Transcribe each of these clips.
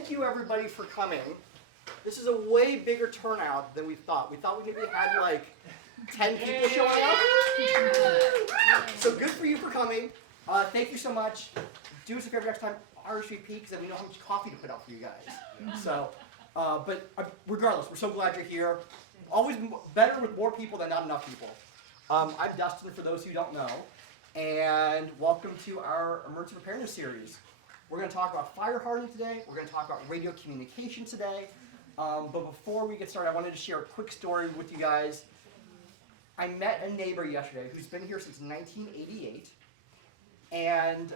thank you everybody for coming. This is a way bigger turnout than we thought. We thought we maybe had like 10 people showing up. So good for you for coming. Thank you so much. Do us a favor next time, RSVP, because then we know how much coffee to put out for you guys. So, but regardless, we're so glad you're here. Always better with more people than not enough people. I'm Dustin, for those who don't know, and welcome to our Emergency Preparedness Series. We're going to talk about fire hardening today. We're going to talk about radio communication today. But before we get started, I wanted to share a quick story with you guys. I met a neighbor yesterday who's been here since 1988, and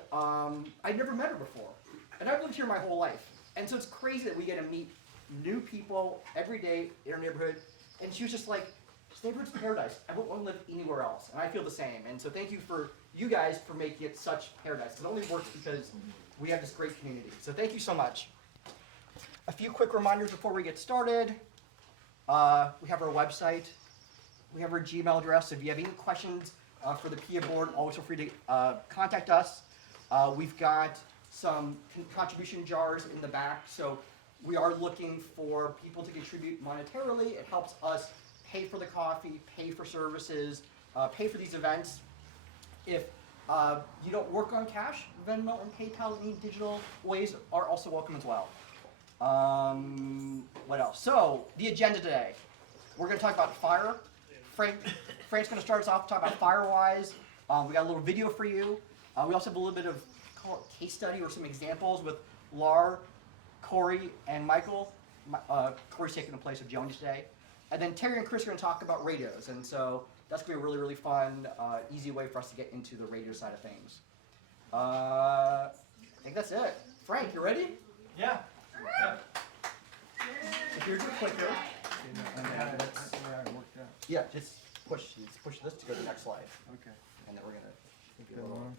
I'd never met her before. And I've lived here my whole life. And so it's crazy that we get to meet new people every day in our neighborhood. And she was just like, this neighborhood's paradise. I wouldn't want to live anywhere else. And I feel the same. And so thank you guys for making it such paradise. It only works because we have this great community. So thank you so much. A few quick reminders before we get started. We have our website. We have our Gmail address. If you have any questions for the PEIA board, always feel free to contact us. We've got some contribution jars in the back. So we are looking for people to contribute monetarily. It helps us pay for the coffee, pay for services, pay for these events. If you don't work on cash, Venmo and PayPal, any digital ways are also welcome as well. What else? So, the agenda today. We're going to talk about fire. Frank's going to start us off talking about Firewise. We got a little video for you. We also have a little bit of case study or some examples with Lar, Kory, and Michael. Kory's taking the place of Joni today. And then Terry and Chris are going to talk about radios. And so that's going to be a really, really fun, easy way for us to get into the radio side of things. I think that's it. Frank, you ready? Yeah. So here's your clicker. Yeah, just push this to go to the next slide. Okay. And then we're going to go on.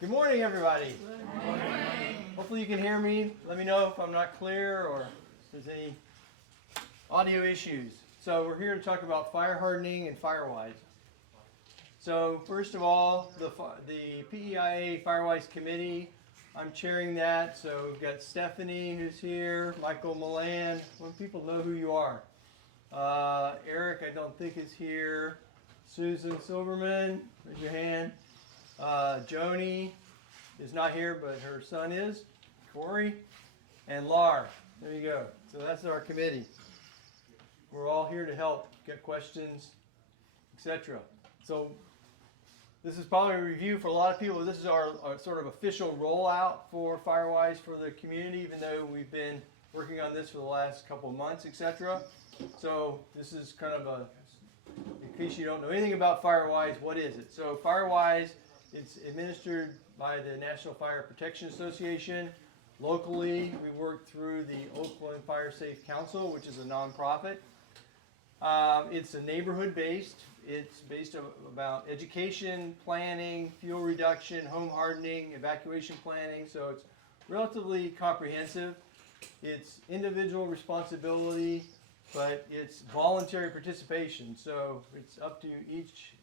Good morning, everybody. Good morning. Hopefully you can hear me. Let me know if I'm not clear or if there's any audio issues. So we're here to talk about fire hardening and Firewise. So first of all, the PEIA Firewise Committee, I'm chairing that. So we've got Stephanie who's here, Michael Melland. Want people know who you are. Eric, I don't think is here. Susan Silverman, raise your hand. Joni is not here, but her son is. Kory and Lar. There you go. So that's our committee. We're all here to help, get questions, etc. So this is probably a review for a lot of people. This is our sort of official rollout for Firewise for the community, even though we've been working on this for the last couple of months, etc. So this is kind of in case you don't know anything about Firewise, what is it? So Firewise, it's administered by the National Fire Protection Association. Locally, we work through the Oakland Fire Safe Council, which is a nonprofit. It's a neighborhood-based. It's based about education, planning, fuel reduction, home hardening, evacuation planning. So it's relatively comprehensive. It's individual responsibility, but it's voluntary participation. So it's up to each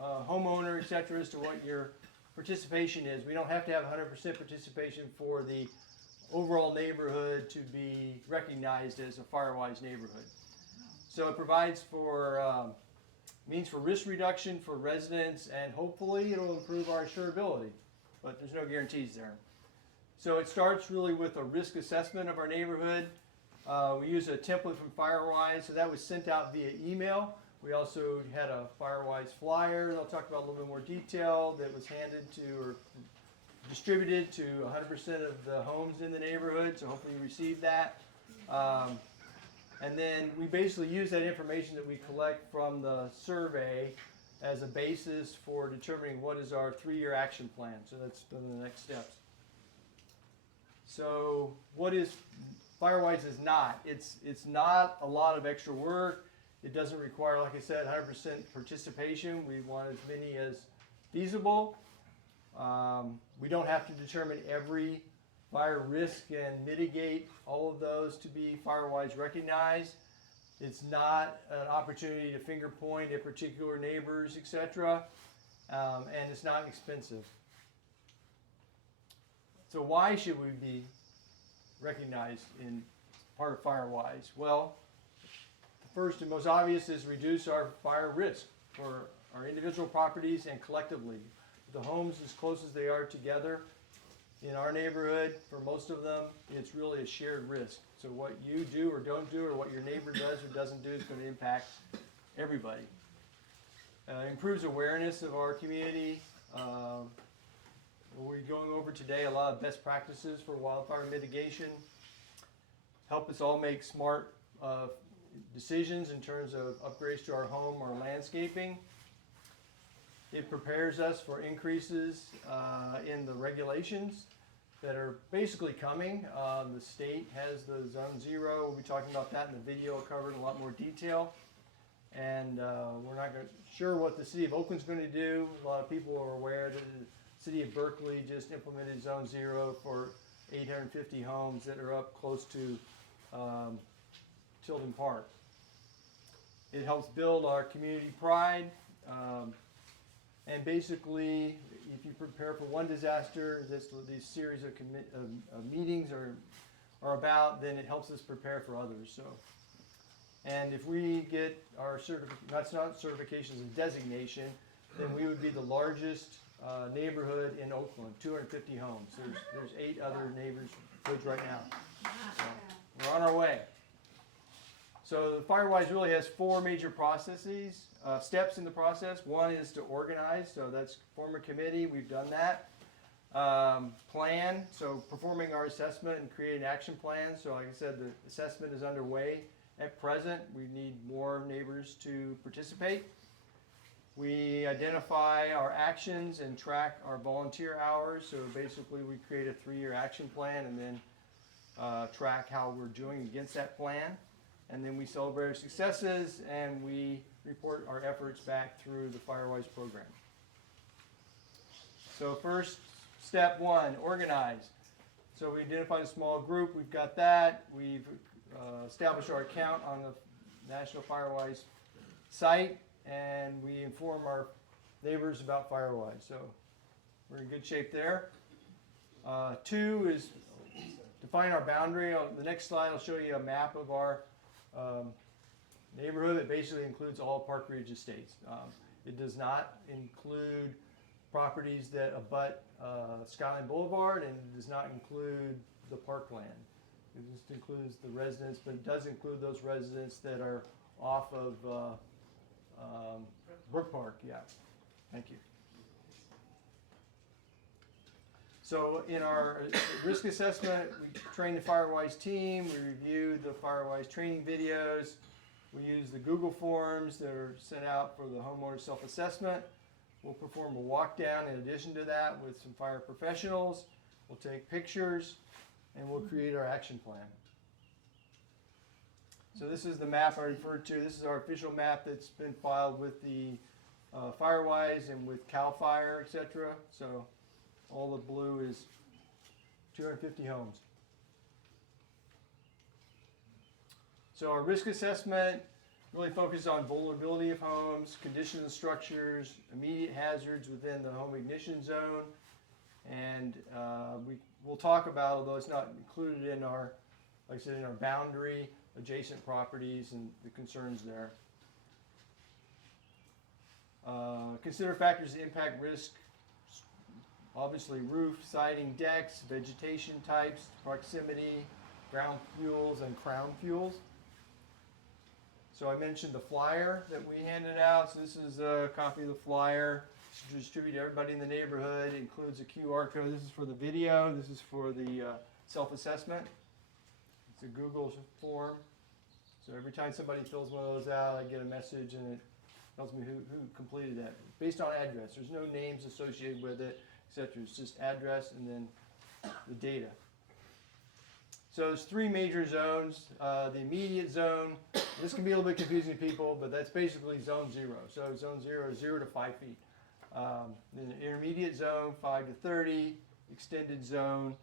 homeowner, etc., as to what your participation is. We don't have to have 100% participation for the overall neighborhood to be recognized as a Firewise neighborhood. So it provides for means for risk reduction for residents, and hopefully it'll improve our insurability, but there's no guarantees there. So it starts really with a risk assessment of our neighborhood. We use a template from Firewise, so that was sent out via email. We also had a Firewise flyer that I'll talk about a little bit more detail that was handed to or distributed to 100% of the homes in the neighborhood, so hopefully you received that. And then we basically use that information that we collect from the survey as a basis for determining what is our 3-year action plan. So that's the next steps. So what is Firewise is not. It's not a lot of extra work. It doesn't require, like I said, 100% participation. We want as many as feasible. We don't have to determine every fire risk and mitigate all of those to be Firewise recognized. It's not an opportunity to finger point at particular neighbors, etc. And it's not expensive. So why should we be recognized in part of Firewise? Well, the first and most obvious is reduce our fire risk for our individual properties and collectively. The homes, as close as they are together in our neighborhood, for most of them, it's really a shared risk. So what you do or don't do, or what your neighbor does or doesn't do, is going to impact everybody. Improves awareness of our community. We're going over today a lot of best practices for wildfire mitigation. Help us all make smart decisions in terms of upgrades to our home or landscaping. It prepares us for increases in the regulations that are basically coming. The state has the Zone 0. We'll be talking about that in the video covered in a lot more detail. And we're not sure what the city of Oakland's going to do. A lot of people are aware that the city of Berkeley just implemented Zone 0 for 850 homes that are up close to Tilden Park. It helps build our community pride. And basically, if you prepare for one disaster, these series of meetings are about, then it helps us prepare for others. So, and if we get our that's not certification, it's a designation, then we would be the largest neighborhood in Oakland, 250 homes. There's 8 other neighborhoods right now. So we're on our way. So the Firewise really has 4 major processes, steps in the process. One is to organize, so that's form a committee, we've done that. Plan, so performing our assessment and create an action plan. So like I said, the assessment is underway at present. We need more neighbors to participate. We identify our actions and track our volunteer hours. So basically we create a 3-year action plan and then track how we're doing against that plan. And then we celebrate our successes and we report our efforts back through the Firewise program. So first, step 1, organize. So we identified a small group, we've got that. We've established our account on the National Firewise site, and we inform our neighbors about Firewise. So we're in good shape there. 2 is define our boundary. On the next slide, I'll show you a map of our neighborhood. It basically includes all Parkridge Estates. It does not include properties that abut Skyline Boulevard, and it does not include the parkland. It just includes the residents, but it does include those residents that are off of Brook Park. Yeah, thank you. So in our risk assessment, we train the Firewise team, we review the Firewise training videos, we use the Google forms that are sent out for the homeowner self-assessment. We'll perform a walk down in addition to that with some fire professionals. We'll take pictures and we'll create our action plan. So this is the map I referred to. This is our official map that's been filed with the Firewise and with CAL FIRE, etc. So all the blue is 250 homes. So our risk assessment really focuses on vulnerability of homes, conditions of structures, immediate hazards within the home ignition zone, and we'll talk about, although it's not included in our, like I said, in our boundary, adjacent properties and the concerns there. Consider factors that impact risk. Obviously roof, siding, decks, vegetation types, proximity, ground fuels, and crown fuels. So I mentioned the flyer that we handed out. So this is a copy of the flyer to distribute to everybody in the neighborhood. It includes a QR code. This is for the video. This is for the self-assessment. It's a Google form. So every time somebody fills one of those out, I get a message and it tells me who completed that. Based on address. There's no names associated with it, etc. It's just address and then the data. So there's 3 major zones. The immediate zone, this can be a little bit confusing to people, but that's basically zone 0. So zone 0 is 0 to 5 feet. Then the intermediate zone, 5 to 30. Extended zone,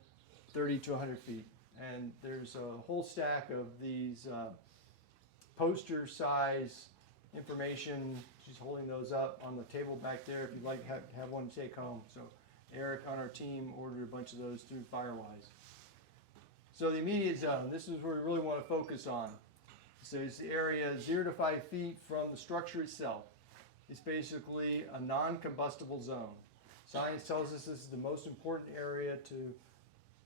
30 to 100 feet. And there's a whole stack of these poster size information. She's holding those up on the table back there if you'd like to have one to take home. So Eric on our team ordered a bunch of those through Firewise. So the immediate zone, this is where we really want to focus on. So it's the area 0 to 5 feet from the structure itself. It's basically a non-combustible zone. Science tells us this is the most important area to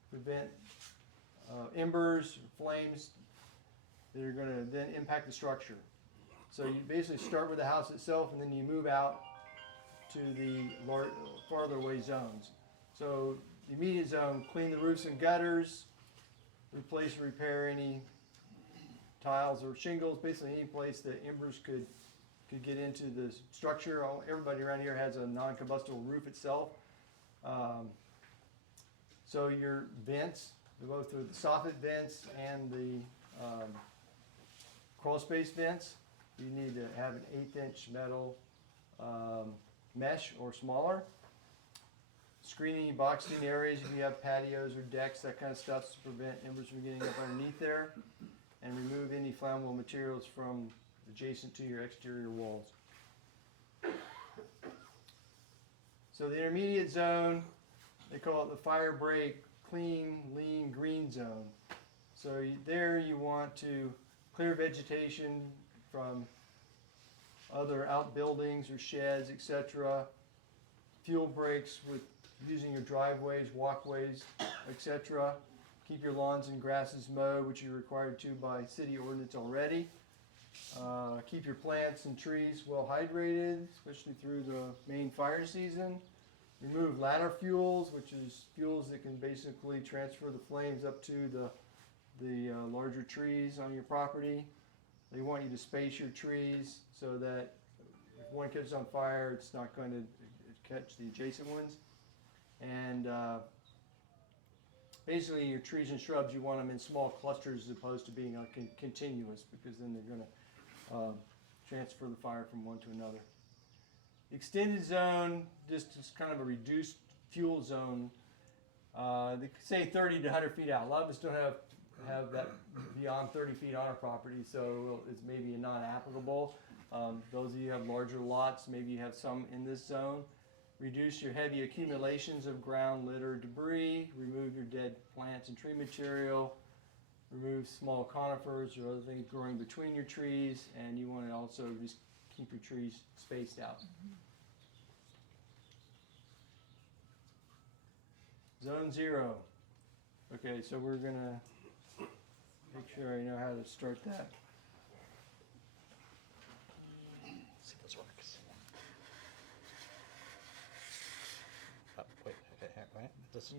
prevent embers, flames that are going to then impact the structure. So you basically start with the house itself and then you move out to the farther away zones. So the immediate zone, clean the roofs and gutters, replace or repair any tiles or shingles, basically any place that embers could get into the structure. Everybody around here has a non-combustible roof itself. So your vents, both the soffit vents and the crawl space vents, you need to have an 1/8" metal mesh or smaller. Screening, boxing areas if you have patios or decks, that kind of stuff to prevent embers from getting up underneath there. And remove any flammable materials from adjacent to your exterior walls. So the intermediate zone, they call it the fire break, clean, lean, green zone. So there you want to clear vegetation from other outbuildings or sheds, etc. Fuel breaks with using your driveways, walkways, etc. Keep your lawns and grasses mowed, which you're required to by city ordinance already. Keep your plants and trees well hydrated, especially through the main fire season. Remove ladder fuels, which is fuels that can basically transfer the flames up to the larger trees on your property. They want you to space your trees so that if one catches on fire, it's not going to catch the adjacent ones. And basically your trees and shrubs, you want them in small clusters as opposed to being continuous, because then they're going to transfer the fire from one to another. Extended zone, just kind of a reduced fuel zone. They say 30 to 100 feet out. A lot of us don't have that beyond 30 feet on our property, so it's maybe non-applicable. Those of you who have larger lots, maybe you have some in this zone. Reduce your heavy accumulations of ground litter debris. Remove your dead plants and tree material. Remove small conifers or other things growing between your trees. And you want to also just keep your trees spaced out. Zone 0. Okay, so we're going to make sure I know how to start that. See if this works. Wait, okay, wait. This,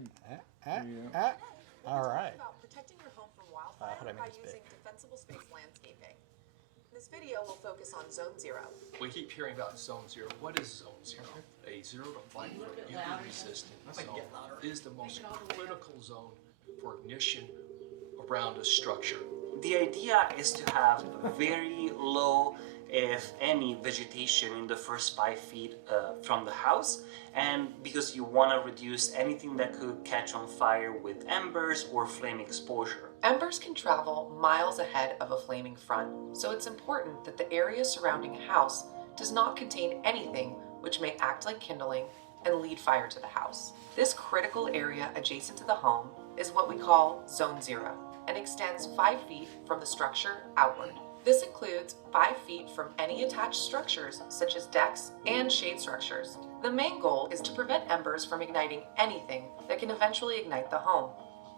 all right. About protecting your home from How wildfire do I make by this big? using defensible space landscaping. This video will focus on Zone 0. We keep hearing about Zone 0. What is Zone 0? A 0 to 5 foot UV resistant zone is the most critical zone for ignition around a structure. The idea is to have very low, if any, vegetation in the first 5 feet from the house, and because you want to reduce anything that could catch on fire with embers or flame exposure. Embers can travel miles ahead of a flaming front, so it's important that the area surrounding a house does not contain anything which may act like kindling and lead fire to the house. This critical area adjacent to the home is what we call Zone 0 and extends 5 feet from the structure outward. This includes 5 feet from any attached structures such as decks and shade structures. The main goal is to prevent embers from igniting anything that can eventually ignite the home.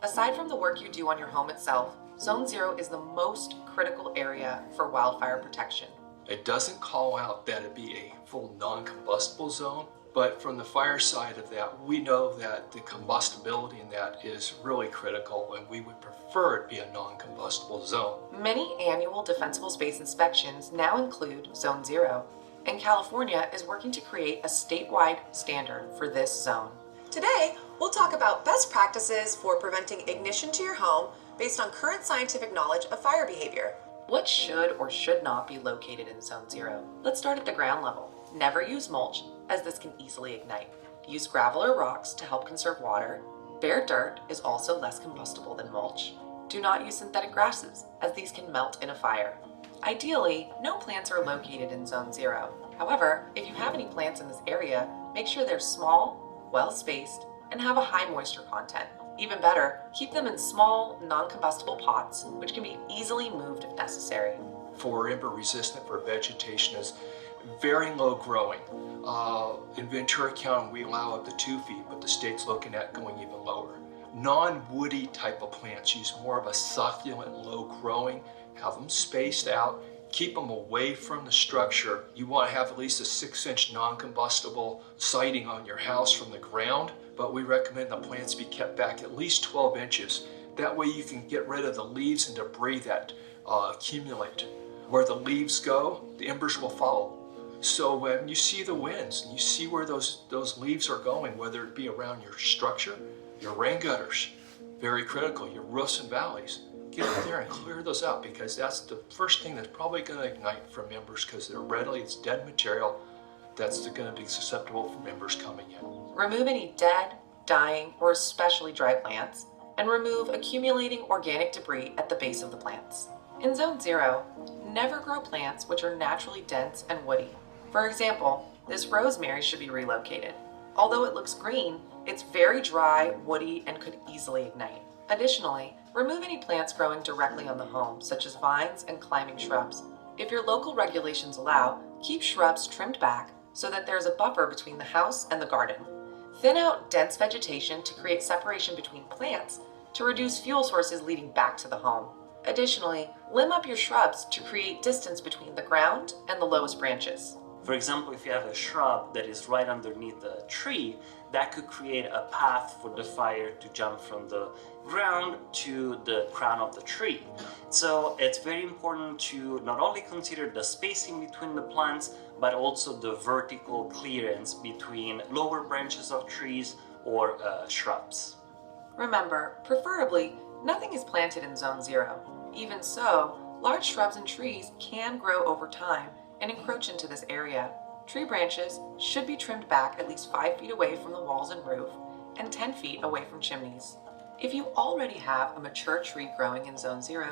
Aside from the work you do on your home itself, Zone 0 is the most critical area for wildfire protection. It doesn't call out that it be a full non-combustible zone, but from the fire side of that, we know that the combustibility in that is really critical, and we would prefer it be a non-combustible zone. Many annual defensible space inspections now include Zone 0, and California is working to create a statewide standard for this zone. Today, we'll talk about best practices for preventing ignition to your home based on current scientific knowledge of fire behavior. What should or should not be located in Zone 0? Let's start at the ground level. Never use mulch, as this can easily ignite. Use gravel or rocks to help conserve water. Bare dirt is also less combustible than mulch. Do not use synthetic grasses, as these can melt in a fire. Ideally, no plants are located in Zone 0. However, if you have any plants in this area, make sure they're small well spaced, and have a high moisture content. Even better, keep them in small, non-combustible pots, which can be easily moved if necessary. For ember resistant for vegetation is very low growing. In Ventura County, we allow up to 2 feet, but the state's looking at going even lower. Non-woody type of plants use more of a succulent, low growing, have them spaced out, keep them away from the structure. You want to have at least a 6-inch non-combustible siding on your house from the ground, but we recommend the plants be kept back at least 12 inches. That way you can get rid of the leaves and debris that accumulate. Where the leaves go, the embers will follow. So when you see the winds and you see where those leaves are going, whether it be around your structure, your rain gutters, very critical, your roofs and valleys, get up there and clear those out, because that's the first thing that's probably going to ignite from embers, because it's dead material that's going to be susceptible from embers coming in. Remove any dead, dying, or especially dry plants, and remove accumulating organic debris at the base of the plants. In Zone 0, never grow plants which are naturally dense and woody. For example, this rosemary should be relocated. Although it looks green, it's very dry, woody, and could easily ignite. Additionally, remove any plants growing directly on the home, such as vines and climbing shrubs. If your local regulations allow, keep shrubs trimmed back so that there's a buffer between the house and the garden. Thin out dense vegetation to create separation between plants to reduce fuel sources leading back to the home. Additionally, limb up your shrubs to create distance between the ground and the lowest branches. For example, if you have a shrub that is right underneath the tree, that could create a path for the fire to jump from the ground to the crown of the tree. So it's very important to not only consider the spacing between the plants, but also the vertical clearance between lower branches of trees or shrubs. Remember, preferably, nothing is planted in Zone 0. Even so, large shrubs and trees can grow over time and encroach into this area. Tree branches should be trimmed back at least 5 feet away from the walls and roof and 10 feet away from chimneys. If you already have a mature tree growing in Zone 0,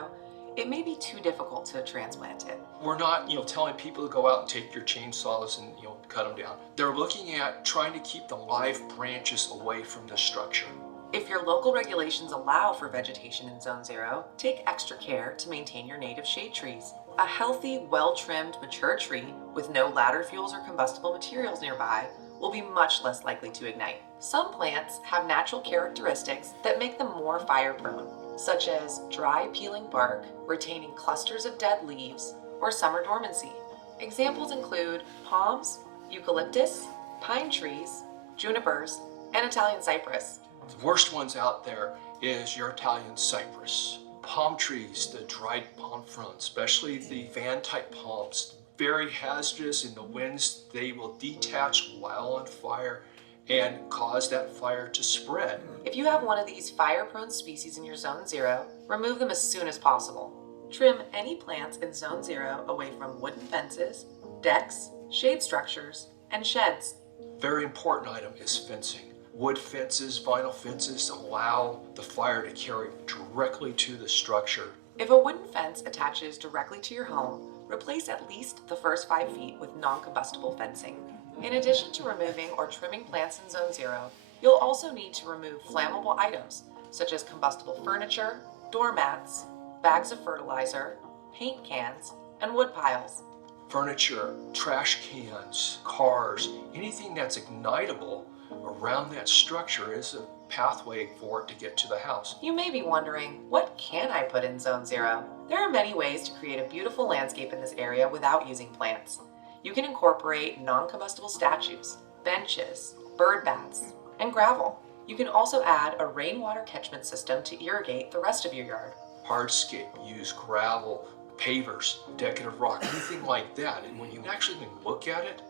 it may be too difficult to transplant it. We're not, telling people to go out and take your chainsaws and, cut them down. They're looking at trying to keep the live branches away from the structure. If your local regulations allow for vegetation in Zone 0, take extra care to maintain your native shade trees. A healthy, well-trimmed, mature tree with no ladder fuels or combustible materials nearby will be much less likely to ignite. Some plants have natural characteristics that make them more fire-prone, such as dry, peeling bark, retaining clusters of dead leaves, or summer dormancy. Examples include palms, eucalyptus, pine trees, junipers, and Italian cypress. The worst ones out there is your Italian cypress. Palm trees, the dried palm fronds, especially the fan-type palms, very hazardous in the winds. They will detach while on fire and cause that fire to spread. If you have one of these fire-prone species in your Zone 0, remove them as soon as possible. Trim any plants in Zone 0 away from wooden fences, decks, shade structures, and sheds. Very important item is fencing. Wood fences, vinyl fences allow the fire to carry directly to the structure. If a wooden fence attaches directly to your home, replace at least the first 5 feet with non-combustible fencing. In addition to removing or trimming plants in Zone 0, you'll also need to remove flammable items such as combustible furniture, doormats, bags of fertilizer, paint cans, and wood piles. Furniture, trash cans, cars, anything that's ignitable around that structure is a pathway for it to get to the house. You may be wondering, what can I put in Zone 0? There are many ways to create a beautiful landscape in this area without using plants. You can incorporate non-combustible statues, benches, bird baths, and gravel. You can also add a rainwater catchment system to irrigate the rest of your yard. Hardscape, use gravel, pavers, decorative rock, anything like that. And when you actually look at it,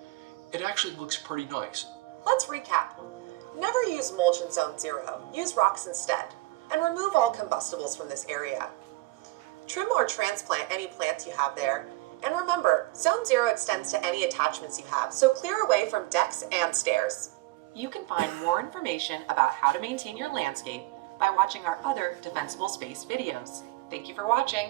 it actually looks pretty nice. Let's recap. Never use mulch in Zone 0. Use rocks instead. And remove all combustibles from this area. Trim or transplant any plants you have there. And remember, Zone 0 extends to any attachments you have, so clear away from decks and stairs. You can find more information about how to maintain your landscape by watching our other Defensible Space videos. Thank you for watching.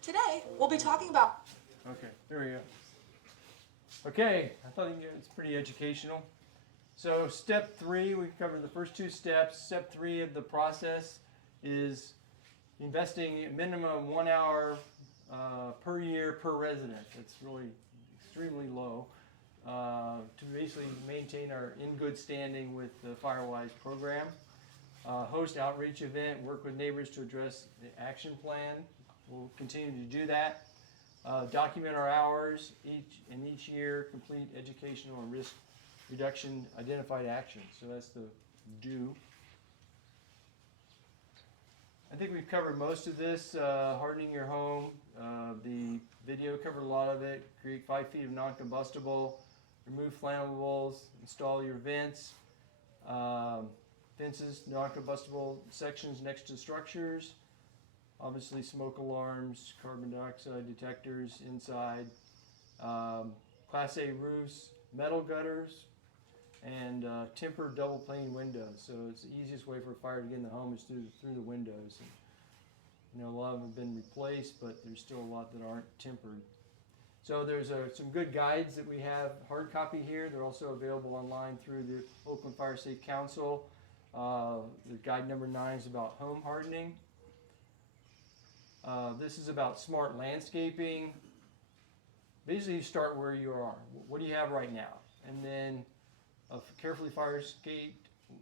Today, we'll be talking about... Okay, there we go. Okay, I thought it's pretty educational. So step 3, we covered the first 2 steps. Step 3 of the process is investing a minimum 1 hour per year per resident. It's really extremely low to basically maintain our in good standing with the Firewise program. Host outreach event, work with neighbors to address the action plan. We'll continue to do that. Document our hours each year, complete educational and risk reduction identified actions. So that's the do. I think we've covered most of this. Hardening your home. The video covered a lot of it. Create 5 feet of non-combustible. Remove flammables. Install your vents. Fences, non-combustible sections next to structures. Obviously smoke alarms, carbon dioxide detectors inside. Class A roofs, metal gutters, and tempered double pane windows. So it's the easiest way for a fire to get in the home is through the windows. And, you know, a lot of them have been replaced, but there's still a lot that aren't tempered. So there's some good guides that we have hard copy here. They're also available online through the Oakland Fire Safe Council. The guide number 9 is about home hardening. This is about smart landscaping. Basically, you start where you are. What do you have right now? And then a carefully fire escape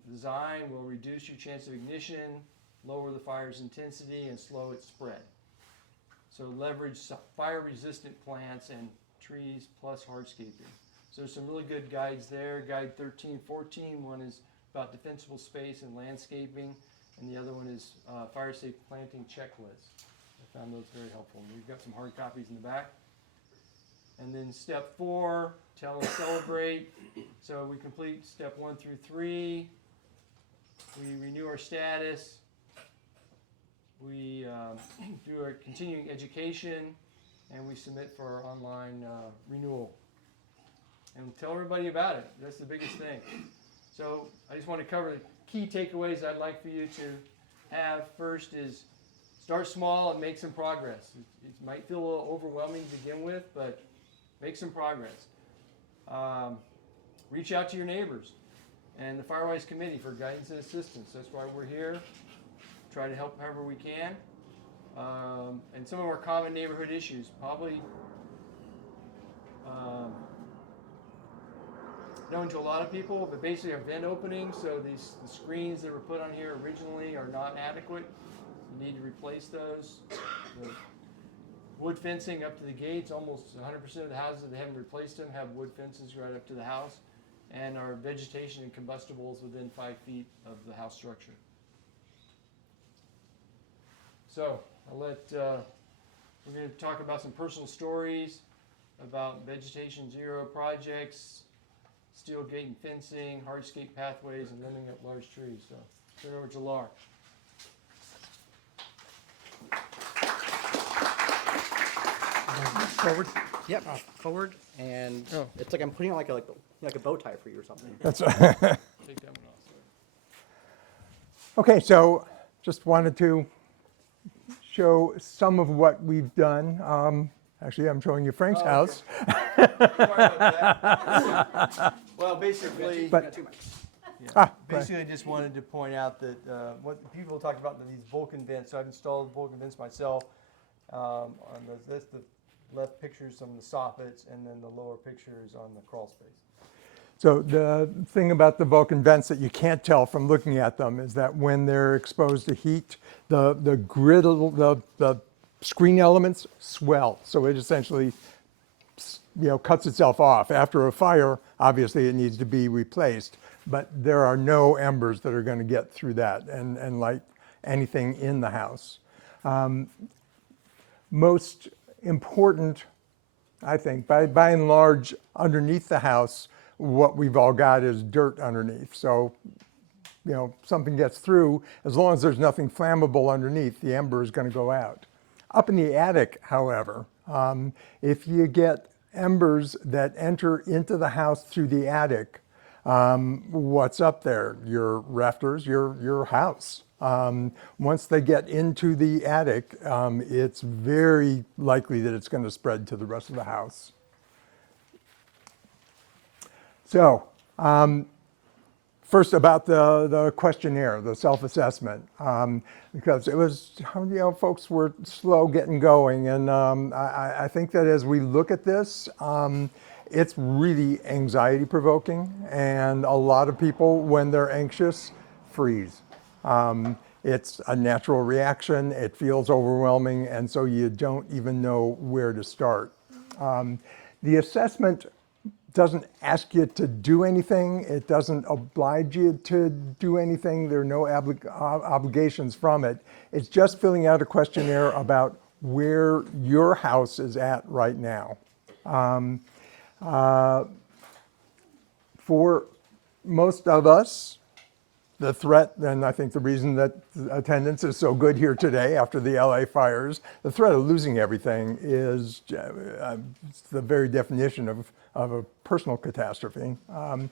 design will reduce your chance of ignition, lower the fire's intensity, and slow its spread. So leverage fire-resistant plants and trees plus hardscaping. So there's some really good guides there. Guide 13-14, one is about defensible space and landscaping, and the other one is fire-safe planting checklist. I found those very helpful. We've got some hard copies in the back. And then step 4, tell and celebrate. So we complete step 1 through 3. We renew our status. We do our continuing education, and we submit for our online renewal. And tell everybody about it. That's the biggest thing. So I just want to cover the key takeaways I'd like for you to have. First is start small and make some progress. It might feel a little overwhelming to begin with, but make some progress. Reach out to your neighbors and the Firewise Committee for guidance and assistance. That's why we're here. Try to help however we can. And some of our common neighborhood issues, probably known to a lot of people, but basically our vent openings, so the screens that were put on here originally are not adequate. You need to replace those. The wood fencing up to the gates, almost 100% of the houses that haven't replaced them have wood fences right up to the house. And our vegetation and combustibles within 5 feet of the house structure. So we're going to talk about some personal stories about vegetation zero projects, steel gate and fencing, hardscape pathways, and limbing up large trees. So turn it over to Lar. Forward. Yep. Forward. And it's like I'm putting on like a bow tie for you or something. That's Take that one off. Sorry. okay. So just wanted to show some of what we've done. Actually, I'm showing you Frank's house. Sorry about that. Well, basically, But- basically, I just wanted to point out that what people talk about these Vulcan vents. So I've installed Vulcan vents myself. On the left pictures on the soffits, and then the lower pictures on the crawl space. So the thing about the Vulcan vents that you can't tell from looking at them is that when they're exposed to heat, the griddle, the screen elements swell. So it essentially, cuts itself off. After a fire, obviously it needs to be replaced, but there are no embers that are going to get through that and light anything in the house. Most important, I think, by and large, underneath the house, what we've all got is dirt underneath. So, something gets through, as long as there's nothing flammable underneath, the ember is going to go out. Up in the attic, however, if you get embers that enter into the house through the attic, what's up there? Your rafters, your house. Once they get into the attic, it's very likely that it's going to spread to the rest of the house. So, first about the questionnaire, the self-assessment, because it was, folks were slow getting going, and I think that as we look at this, it's really anxiety provoking, and a lot of people, when they're anxious, freeze. It's a natural reaction, it feels overwhelming, and so you don't even know where to start. The assessment doesn't ask you to do anything. It doesn't oblige you to do anything. There are no obligations from it. It's just filling out a questionnaire about where your house is at right now. For most of us, the threat, and I think the reason that attendance is so good here today after the LA fires, the threat of losing everything is the very definition of a personal catastrophe. The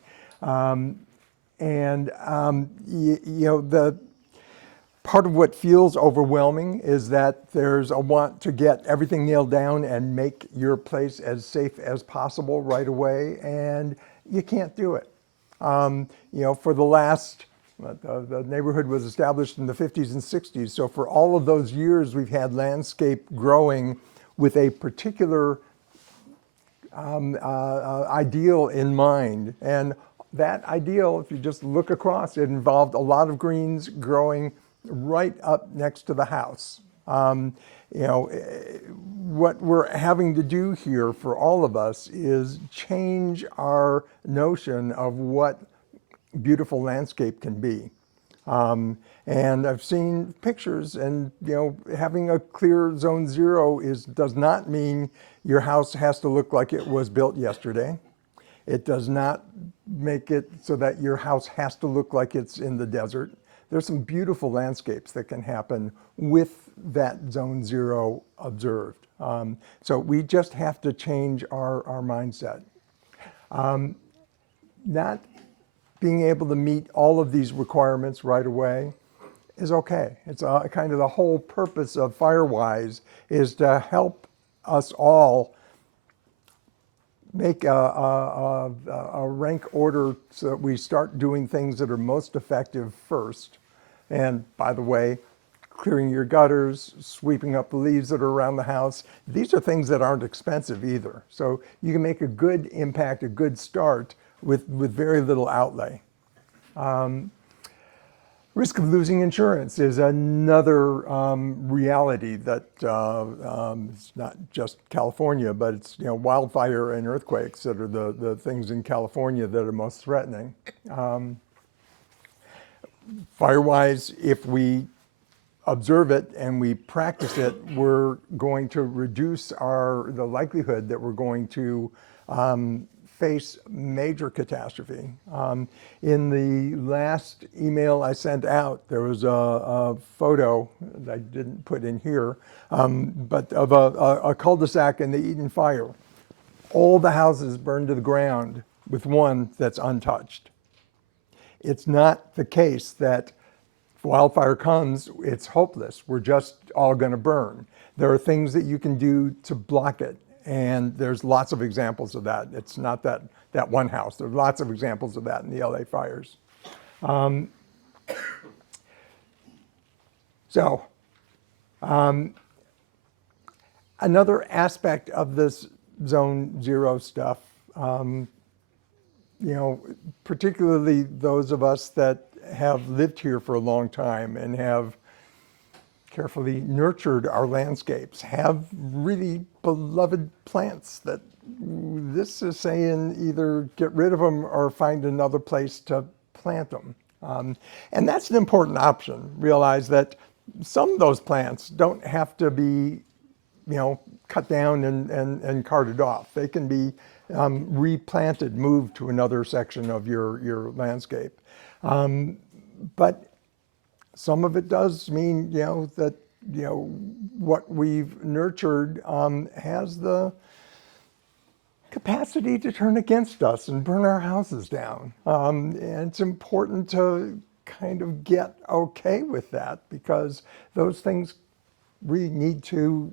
part of what feels overwhelming is that there's a want to get everything nailed down and make your place as safe as possible right away, and you can't do it. For the last, the neighborhood was established in the 50s and 60s, so for all of those years we've had landscape growing with a particular ideal in mind. And that ideal, if you just look across, it involved a lot of greens growing right up next to the house. What we're having to do here for all of us is change our notion of what beautiful landscape can be. And I've seen pictures, and having a clear zone 0 does not mean your house has to look like it was built yesterday. It does not make it so that your house has to look like it's in the desert. There's some beautiful landscapes that can happen with that zone 0 observed. So we just have to change our mindset. Not being able to meet all of these requirements right away is okay. It's kind of the whole purpose of Firewise is to help us all make a rank order so that we start doing things that are most effective first. And by the way, clearing your gutters, sweeping up the leaves that are around the house, these are things that aren't expensive either. So you can make a good impact, a good start with very little outlay. Risk of losing insurance is another reality that it's not just California, but it's wildfire and earthquakes that are the things in California that are most threatening. Firewise, if we observe it and we practice it, we're going to reduce the likelihood that we're going to face major catastrophe. In the last email I sent out, there was a photo that I didn't put in here, but of a cul-de-sac in the Eaton fire. All the houses burned to the ground with one that's untouched. It's not the case that if wildfire comes, it's hopeless. We're just all going to burn. There are things that you can do to block it. And there's lots of examples of that. It's not that one house. There's lots of examples of that in the LA fires. Another aspect of this zone 0 stuff, particularly those of us that have lived here for a long time and have carefully nurtured our landscapes, have really beloved plants that this is saying either get rid of them or find another place to plant them. And that's an important option. Realize that some of those plants don't have to be, cut down and carted off. They can be replanted, moved to another section of your landscape. But some of it does mean, that, what we've nurtured has the capacity to turn against us and burn our houses down. And it's important to kind of get okay with that, because those things really need to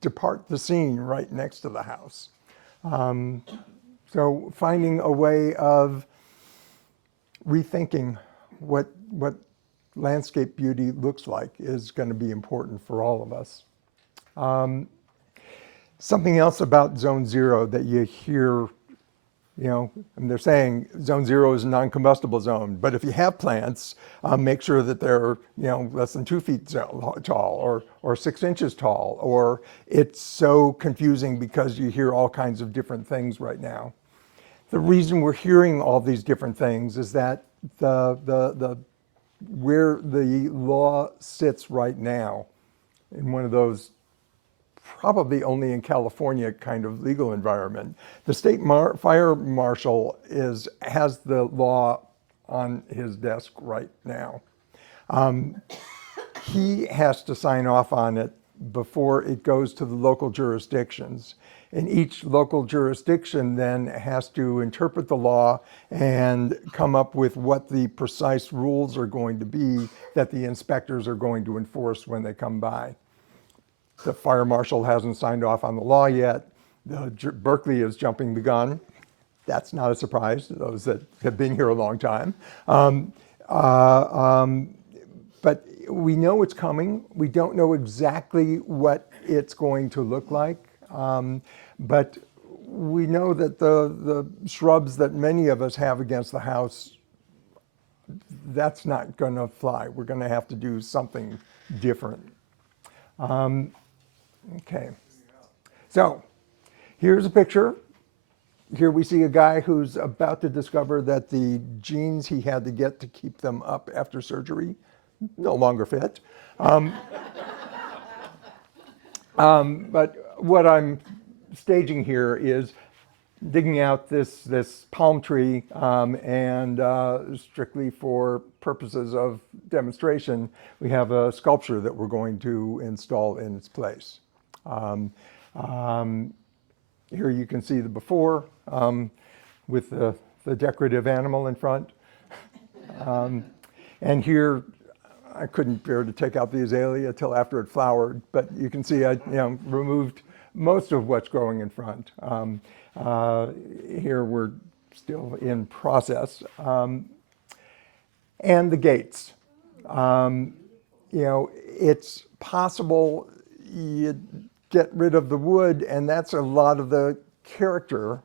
depart the scene right next to the house. So finding a way of rethinking what landscape beauty looks like is going to be important for all of us. Something else about Zone 0 that you hear, and they're saying Zone 0 is a non-combustible zone, but if you have plants, make sure that they're, less than 2 feet tall or 6 inches tall, or it's so confusing because you hear all kinds of different things right now. The reason we're hearing all these different things is that where the law sits right now, in one of those probably only in California kind of legal environment, the state fire marshal has the law on his desk right now. He has to sign off on it before it goes to the local jurisdictions. And each local jurisdiction then has to interpret the law and come up with what the precise rules are going to be that the inspectors are going to enforce when they come by. The fire marshal hasn't signed off on the law yet. Berkeley is jumping the gun. That's not a surprise to those that have been here a long time. But we know it's coming. We don't know exactly what it's going to look like. But we know that the shrubs that many of us have against the house, that's not going to fly. We're going to have to do something different. Okay. So here's a picture. Here we see a guy who's about to discover that the jeans he had to get to keep them up after surgery no longer fit. But what I'm staging here is digging out this palm tree and strictly for purposes of demonstration, we have a sculpture that we're going to install in its place. Here you can see the before with the decorative animal in front. And here, I couldn't bear to take out the azalea till after it flowered, but you can see I removed most of what's growing in front. Here we're still in process. And the gates. It's possible you get rid of the wood, and that's a lot of the character,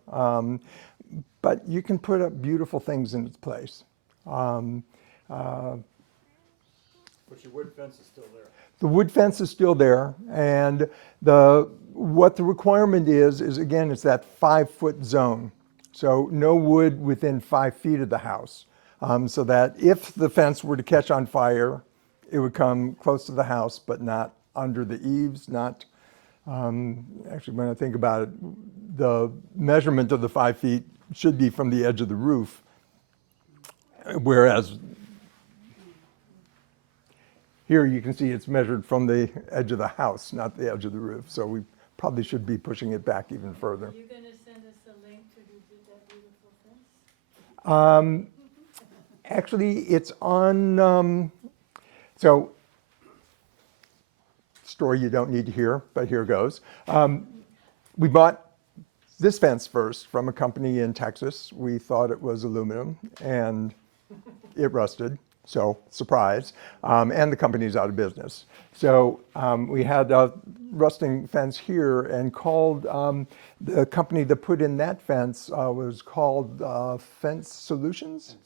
but you can put up beautiful things in its place. But your wood fence is still there. The wood fence is still there, and what the requirement is again, it's that 5-foot zone. So no wood within 5 feet of the house, so that if the fence were to catch on fire, it would come close to the house, but not under the eaves, not, actually when I think about it, the measurement of the 5 feet should be from the edge of the roof, whereas here you can see it's measured from the edge of the house, not the edge of the roof. So we probably should be pushing it back even further. Are you going to send us a link to who did that beautiful fence? Actually, it's on, so story you don't need to hear, but here goes. We bought this fence first from a company in Texas. We thought it was aluminum, and it rusted. So, surprise, and the company's out of business. So we had a rusting fence here, and called, the company that put in that fence was called Fence Solutions.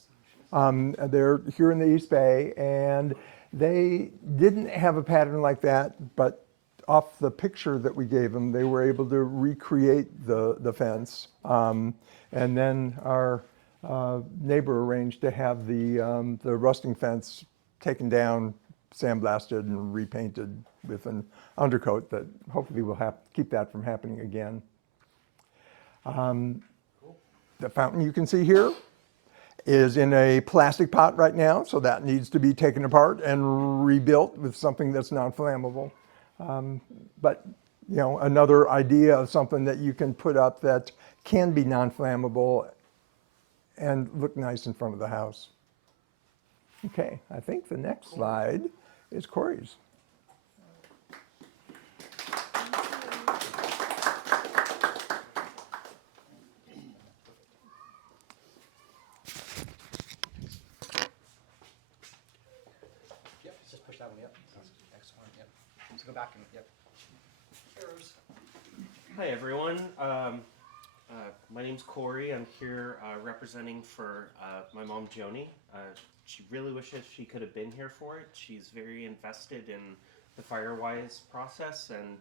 They're here in the East Bay, and they didn't have a pattern like that, but off the picture that we gave them, they were able to recreate the fence. And then our neighbor arranged to have the rusting fence taken down, sandblasted, and repainted with an undercoat that hopefully will keep that from happening again. The fountain you can see here is in a plastic pot right now, so that needs to be taken apart and rebuilt with something that's non-flammable. But another idea of something that you can put up that can be non-flammable and look nice in front of the house. Okay, I think the next slide is Kory's. back and yep. Arrows. Hi everyone. My name's Kory. I'm here representing for my mom Joni. She really wishes she could have been here for it. She's very invested in the Firewise process, and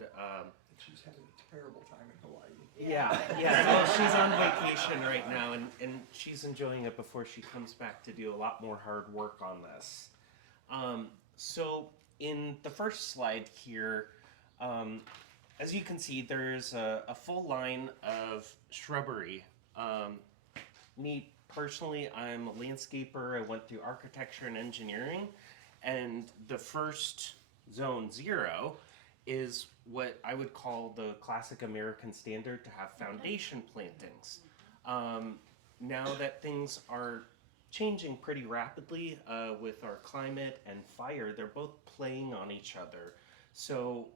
She's having a terrible time in Hawaii. yeah. Well, she's on vacation right now, and she's enjoying it before she comes back to do a lot more hard work on this. So in the first slide here, as you can see, there's a full line of shrubbery. Me personally, I'm a landscaper. I went through architecture and engineering, and the first zone 0 is what I would call the classic American standard to have foundation plantings. Now that things are changing pretty rapidly with our climate and fire, they're both playing on each other. So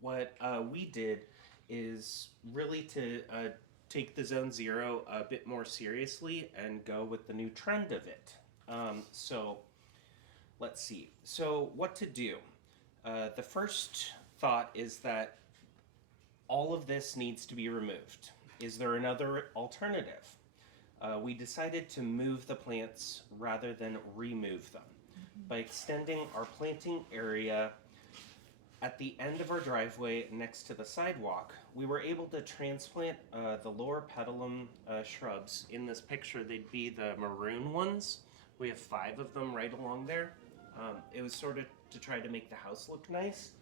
what we did is really to take the zone 0 a bit more seriously and go with the new trend of it. So let's see. So what to do? The first thought is that all of this needs to be removed. Is there another alternative? We decided to move the plants rather than remove them. By extending our planting area at the end of our driveway next to the sidewalk, we were able to transplant the lower petalum shrubs. In this picture, they'd be the maroon ones. We have 5 of them right along there. It was sort of to try to make the house look nice.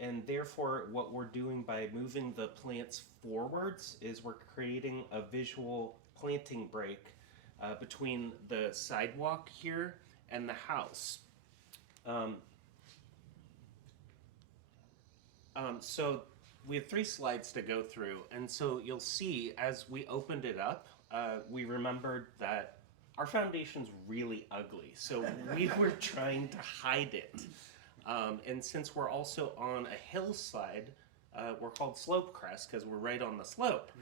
And therefore, what we're doing by moving the plants forwards is we're creating a visual planting break between the sidewalk here and the house. So we have 3 slides to go through, and so you'll see as we opened it up, we remembered that our foundation's really ugly, so we were trying to hide it. And since we're also on a hillside, we're called slope crest because we're right on the slope.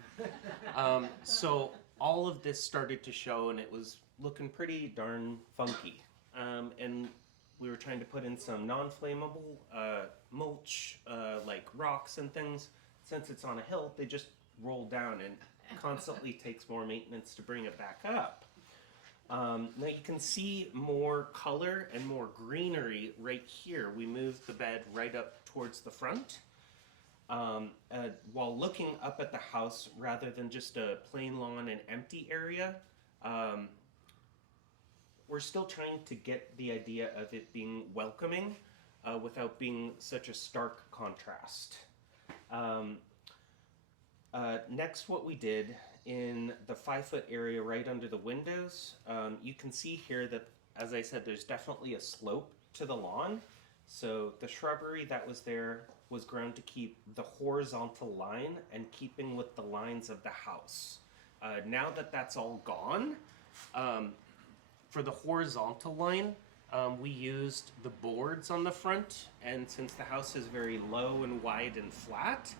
So all of this started to show, and it was looking pretty darn funky. And we were trying to put in some non-flammable mulch, like rocks and things. Since it's on a hill, they just roll down, and constantly takes more maintenance to bring it back up. Now you can see more color and more greenery right here. We moved the bed right up towards the front. While looking up at the house rather than just a plain lawn and empty area, we're still trying to get the idea of it being welcoming without being such a stark contrast. Next, what we did in the 5-foot area right under the windows, you can see here that, as I said, there's definitely a slope to the lawn. So the shrubbery that was there was grown to keep the horizontal line and keeping with the lines of the house. Now that that's all gone, for the horizontal line, we used the boards on the front, and since the house is very low and wide and flat,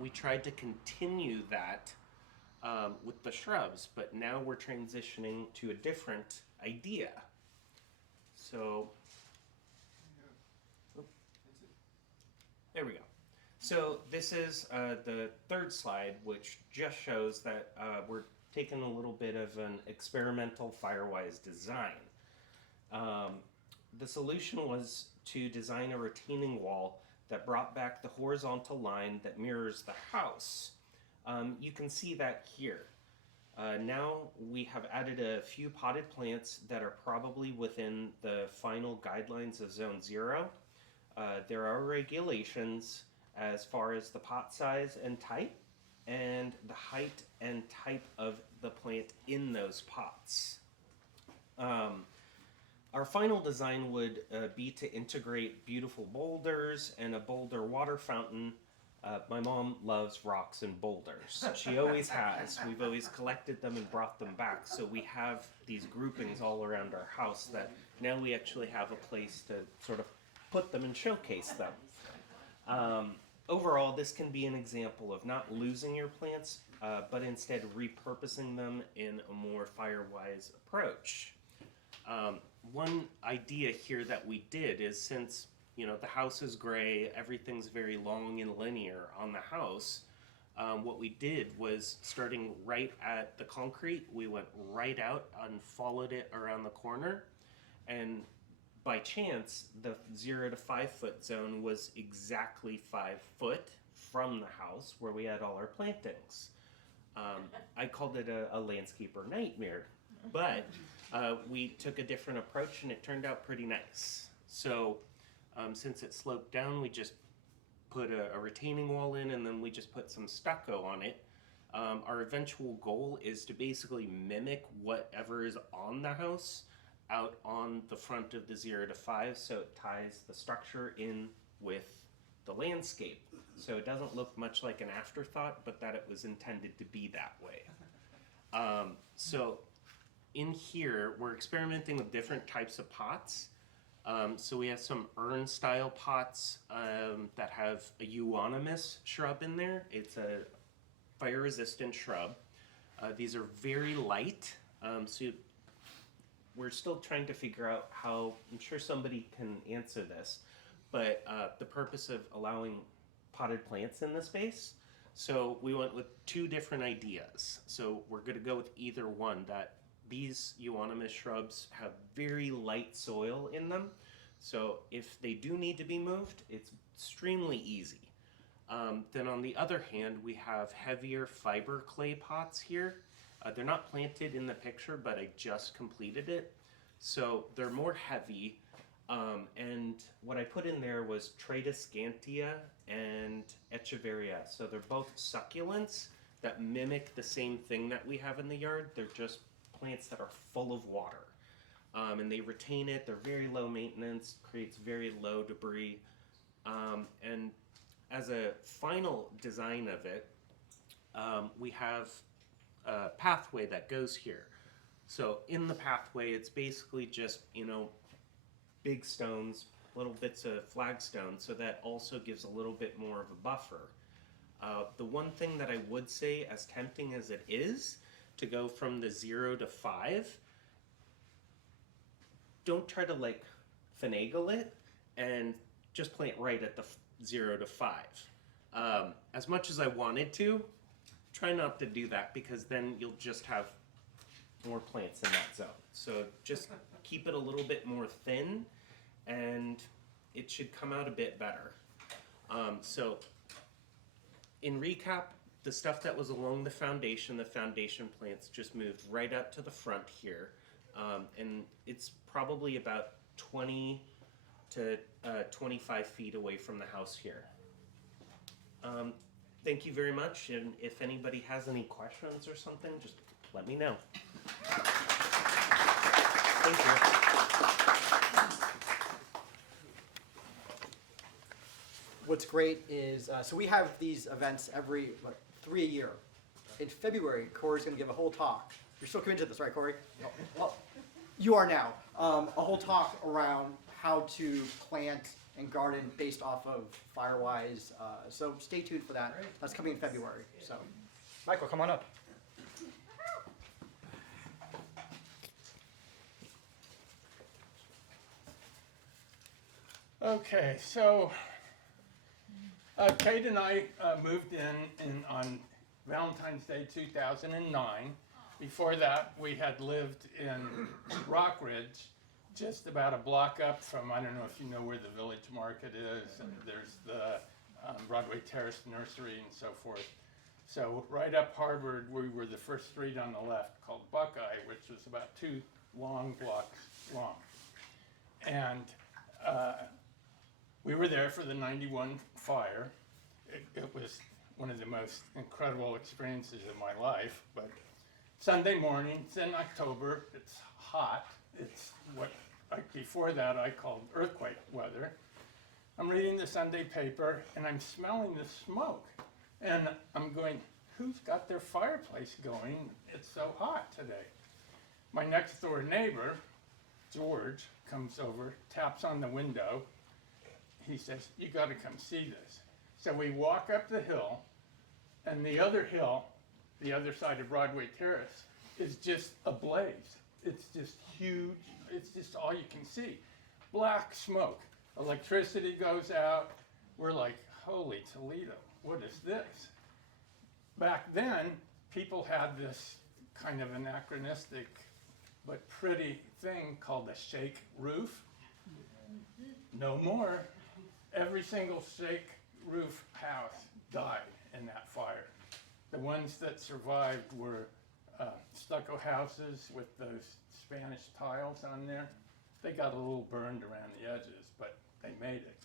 we tried to continue that with the shrubs, but now we're transitioning to a different idea. So, there we go. So this is the 3rd slide, which just shows that we're taking a little bit of an experimental Firewise design. The solution was to design a retaining wall that brought back the horizontal line that mirrors the house. You can see that here. Now we have added a few potted plants that are probably within the final guidelines of Zone 0. There are regulations as far as the pot size and type, and the height and type of the plant in those pots. Our final design would be to integrate beautiful boulders and a boulder water fountain. My mom loves rocks and boulders. She always has. We've always collected them and brought them back. So we have these groupings all around our house that now we actually have a place to sort of put them and showcase them. Overall, this can be an example of not losing your plants, but instead repurposing them in a more Firewise approach. One idea here that we did is, since the house is gray, everything's very long and linear on the house. What we did was, starting right at the concrete, we went right out and followed it around the corner. And by chance, the 0 to 5 foot zone was exactly 5 foot from the house where we had all our plantings. I called it a landscaper nightmare, but we took a different approach and it turned out pretty nice. So since it sloped down, we just put a retaining wall in, and then we just put some stucco on it. Our eventual goal is to basically mimic whatever is on the house out on the front of the 0 to 5, so it ties the structure in with the landscape. So it doesn't look much like an afterthought, but that it was intended to be that way. So in here, we're experimenting with different types of pots. So we have some urn-style pots that have a euonymus shrub in there. It's a fire-resistant shrub. These are very light, so we're still trying to figure out how, I'm sure somebody can answer this, but the purpose of allowing potted plants in the space. So we went with 2 different ideas. So we're going to go with either one. That these euonymus shrubs have very light soil in them. So if they do need to be moved, it's extremely easy. Then on the other hand, we have heavier fiber clay pots here. They're not planted in the picture, but I just completed it. So they're more heavy. And what I put in there was Tradescantia and Echeveria. So they're both succulents that mimic the same thing that we have in the yard. They're just plants that are full of water. And they retain it. They're very low maintenance, creates very low debris. And as a final design of it, we have a pathway that goes here. So in the pathway, it's basically just, big stones, little bits of flagstone, so that also gives a little bit more of a buffer. The one thing that I would say, as tempting as it is, to go from the 0 to 5, don't try to finagle it and just plant right at the 0 to 5. As much as I wanted to, try not to do that, because then you'll just have more plants in that zone. So just keep it a little bit more thin and it should come out a bit better. So in recap, the stuff that was along the foundation plants just moved right up to the front here. And it's probably about 20 to 25 feet away from the house here. Thank you very much, and if anybody has any questions or something, just let me know. Thank you. What's great is, so we have these events every 3 a year. In February, Kory's going to give a whole talk. You're still committed to this, right, Kory? No. Well, you are now. A whole talk around how to plant and garden based off of Firewise. So stay tuned for that. That's coming in February. So, Michael, come on up. Okay, so Kate and I moved in on Valentine's Day 2009. Before that, we had lived in Rockridge, just about a block up from, I don't know if you know where the Village Market is, and there's the Broadway Terrace Nursery and so forth. So right up Harvard, we were the first street on the left called Buckeye, which was about 2 long blocks long. And we were there for the '91 fire. It was one of the most incredible experiences of my life, but Sunday morning, it's in October, it's hot. It's what, before that I called earthquake weather. I'm reading the Sunday paper and I'm smelling the smoke. And I'm going, who's got their fireplace going? It's so hot today. My next door neighbor, George, comes over, taps on the window. He says, you gotta come see this. So we walk up the hill, and the other hill, the other side of Broadway Terrace, is just ablaze. It's just huge. It's just all you can see. Black smoke. Electricity goes out. We're like, holy Toledo, what is this? Back then, people had this kind of anachronistic but pretty thing called a shake roof. No more. Every single shake roof house died in that fire. The ones that survived were stucco houses with those Spanish tiles on there. They got a little burned around the edges, but they made it.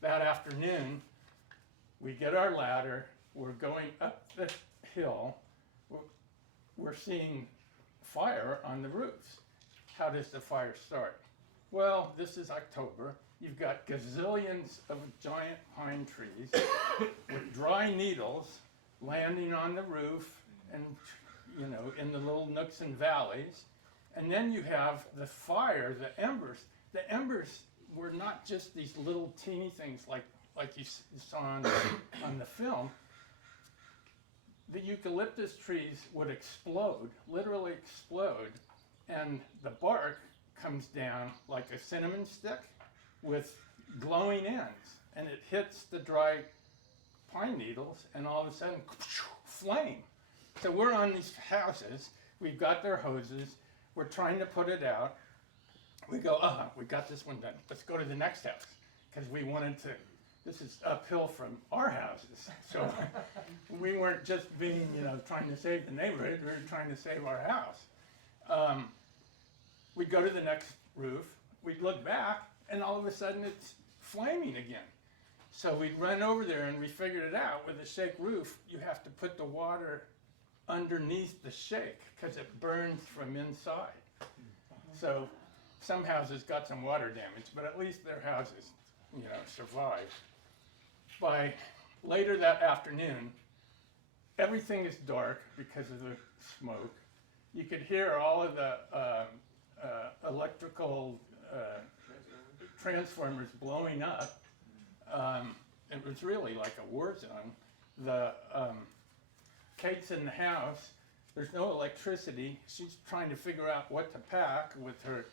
That afternoon, we get our ladder, we're going up the hill, we're seeing fire on the roofs. How does the fire start? Well, this is October. You've got gazillions of giant pine trees with dry needles landing on the roof and, you know, in the little nooks and valleys. And then you have the fire, the embers. The embers were not just these little teeny things like you saw on the film. The eucalyptus trees would explode, literally explode, and the bark comes down like a cinnamon stick with glowing ends, and it hits the dry pine needles, and all of a sudden, flame. So we're on these houses, we've got their hoses, we're trying to put it out. We go, we got this one done. Let's go to the next house, because we wanted to, this is uphill from our houses. So we weren't just being, you know, trying to save the neighborhood, we were trying to save our house. We'd go to the next roof, we'd look back, and all of a sudden it's flaming again. So we'd run over there and we figured it out. With a shake roof, you have to put the water underneath the shake because it burns from inside. So some houses got some water damage, but at least their houses, you know, survived. By later that afternoon, everything is dark because of the smoke. You could hear all of the electrical transformers blowing up. It was really like a war zone. The Kate's in the house. There's no electricity. She's trying to figure out what to pack with her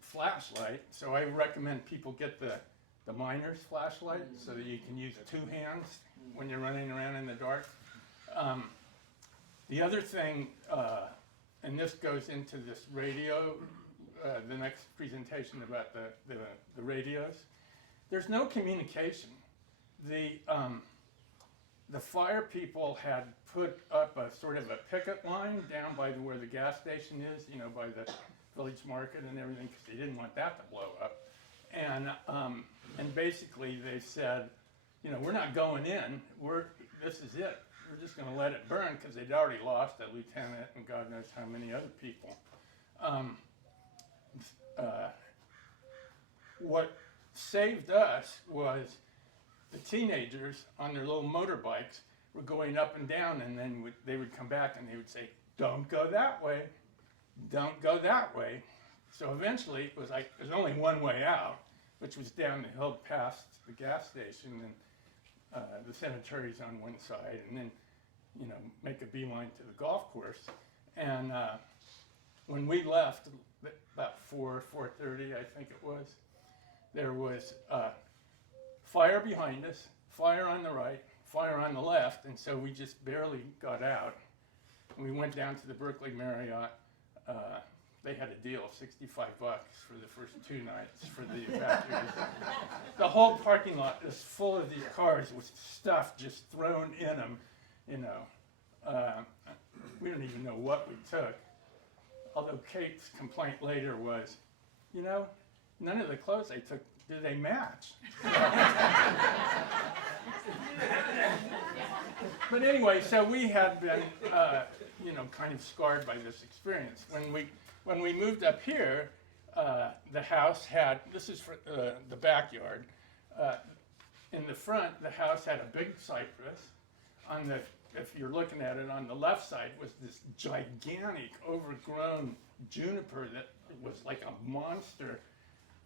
flashlight. So I recommend people get the miner's flashlight so that you can use two hands when you're running around in the dark. The other thing, and this goes into this radio, the next presentation about the radios. There's no communication. The fire people had put up a sort of a picket line down by where the gas station is, you know, by the village market and everything, because they didn't want that to blow up. And basically they said, you know, we're not going in. This is it. We're just going to let it burn, because they'd already lost a lieutenant and God knows how many other people. What saved us was the teenagers on their little motorbikes were going up and down, and then they would come back and they would say, don't go that way, don't go that way. So eventually it was like, there's only one way out, which was down the hill past the gas station and the cemeteries on one side, and then, you know, make a beeline to the golf course. And when we left, about 4:30, I think it was, there was fire behind us, fire on the right, fire on the left, and so we just barely got out. And we went down to the Berkeley Marriott. They had a deal, $65 for the first 2 nights for the evacuees. The whole parking lot is full of these cars with stuff just thrown in them, you know. We don't even know what we took. Although Kate's complaint later was, you know, none of the clothes they took, do they match? But anyway, so we had been, you know, kind of scarred by this experience. When we moved up here, the house had, this is for the backyard. In the front, the house had a big cypress. On the, if you're looking at it, on the left side was this gigantic, overgrown juniper that was like a monster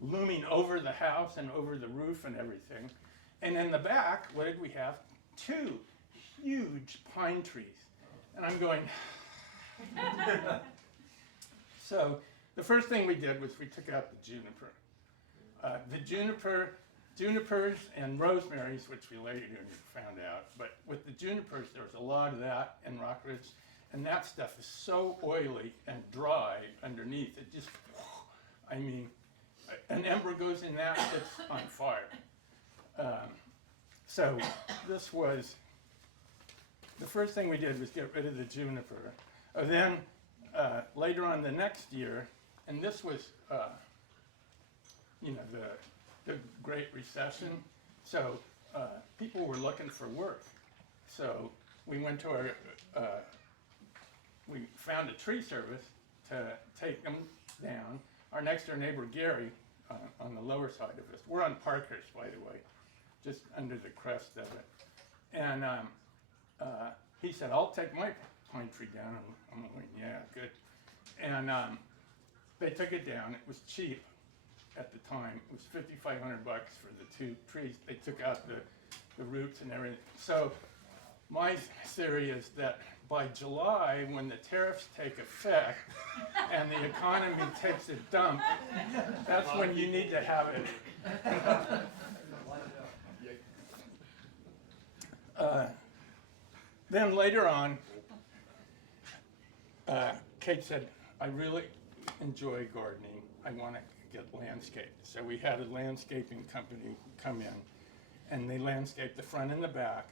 looming over the house and over the roof and everything. And in the back, what did we have? 2 huge pine trees. And I'm going, so the first thing we did was we took out the juniper. The junipers and rosemaries, which we later found out, but with the junipers, there was a lot of that in Rockridge, and that stuff is so oily and dry underneath. It just, I mean, an ember goes in that, it's on fire. So this was, the first thing we did was get rid of the juniper. Then later on the next year, and this was, you know, the Great Recession, so people were looking for work. So we went to our, we found a tree service to take them down. Our next door neighbor, Gary, on the lower side of us, we're on Parkridge, by the way, just under the crest of it. And he said, I'll take my pine tree down. And I'm like, yeah, good. And they took it down. It was cheap at the time. It was $5,500 for the 2 trees. They took out the roots and everything. So my theory is that by July, when the tariffs take effect and the economy takes a dump, that's when you need to have it. Then later on, Kate said, I really enjoy gardening. I want to get landscaped. So we had a landscaping company come in, and they landscaped the front and the back,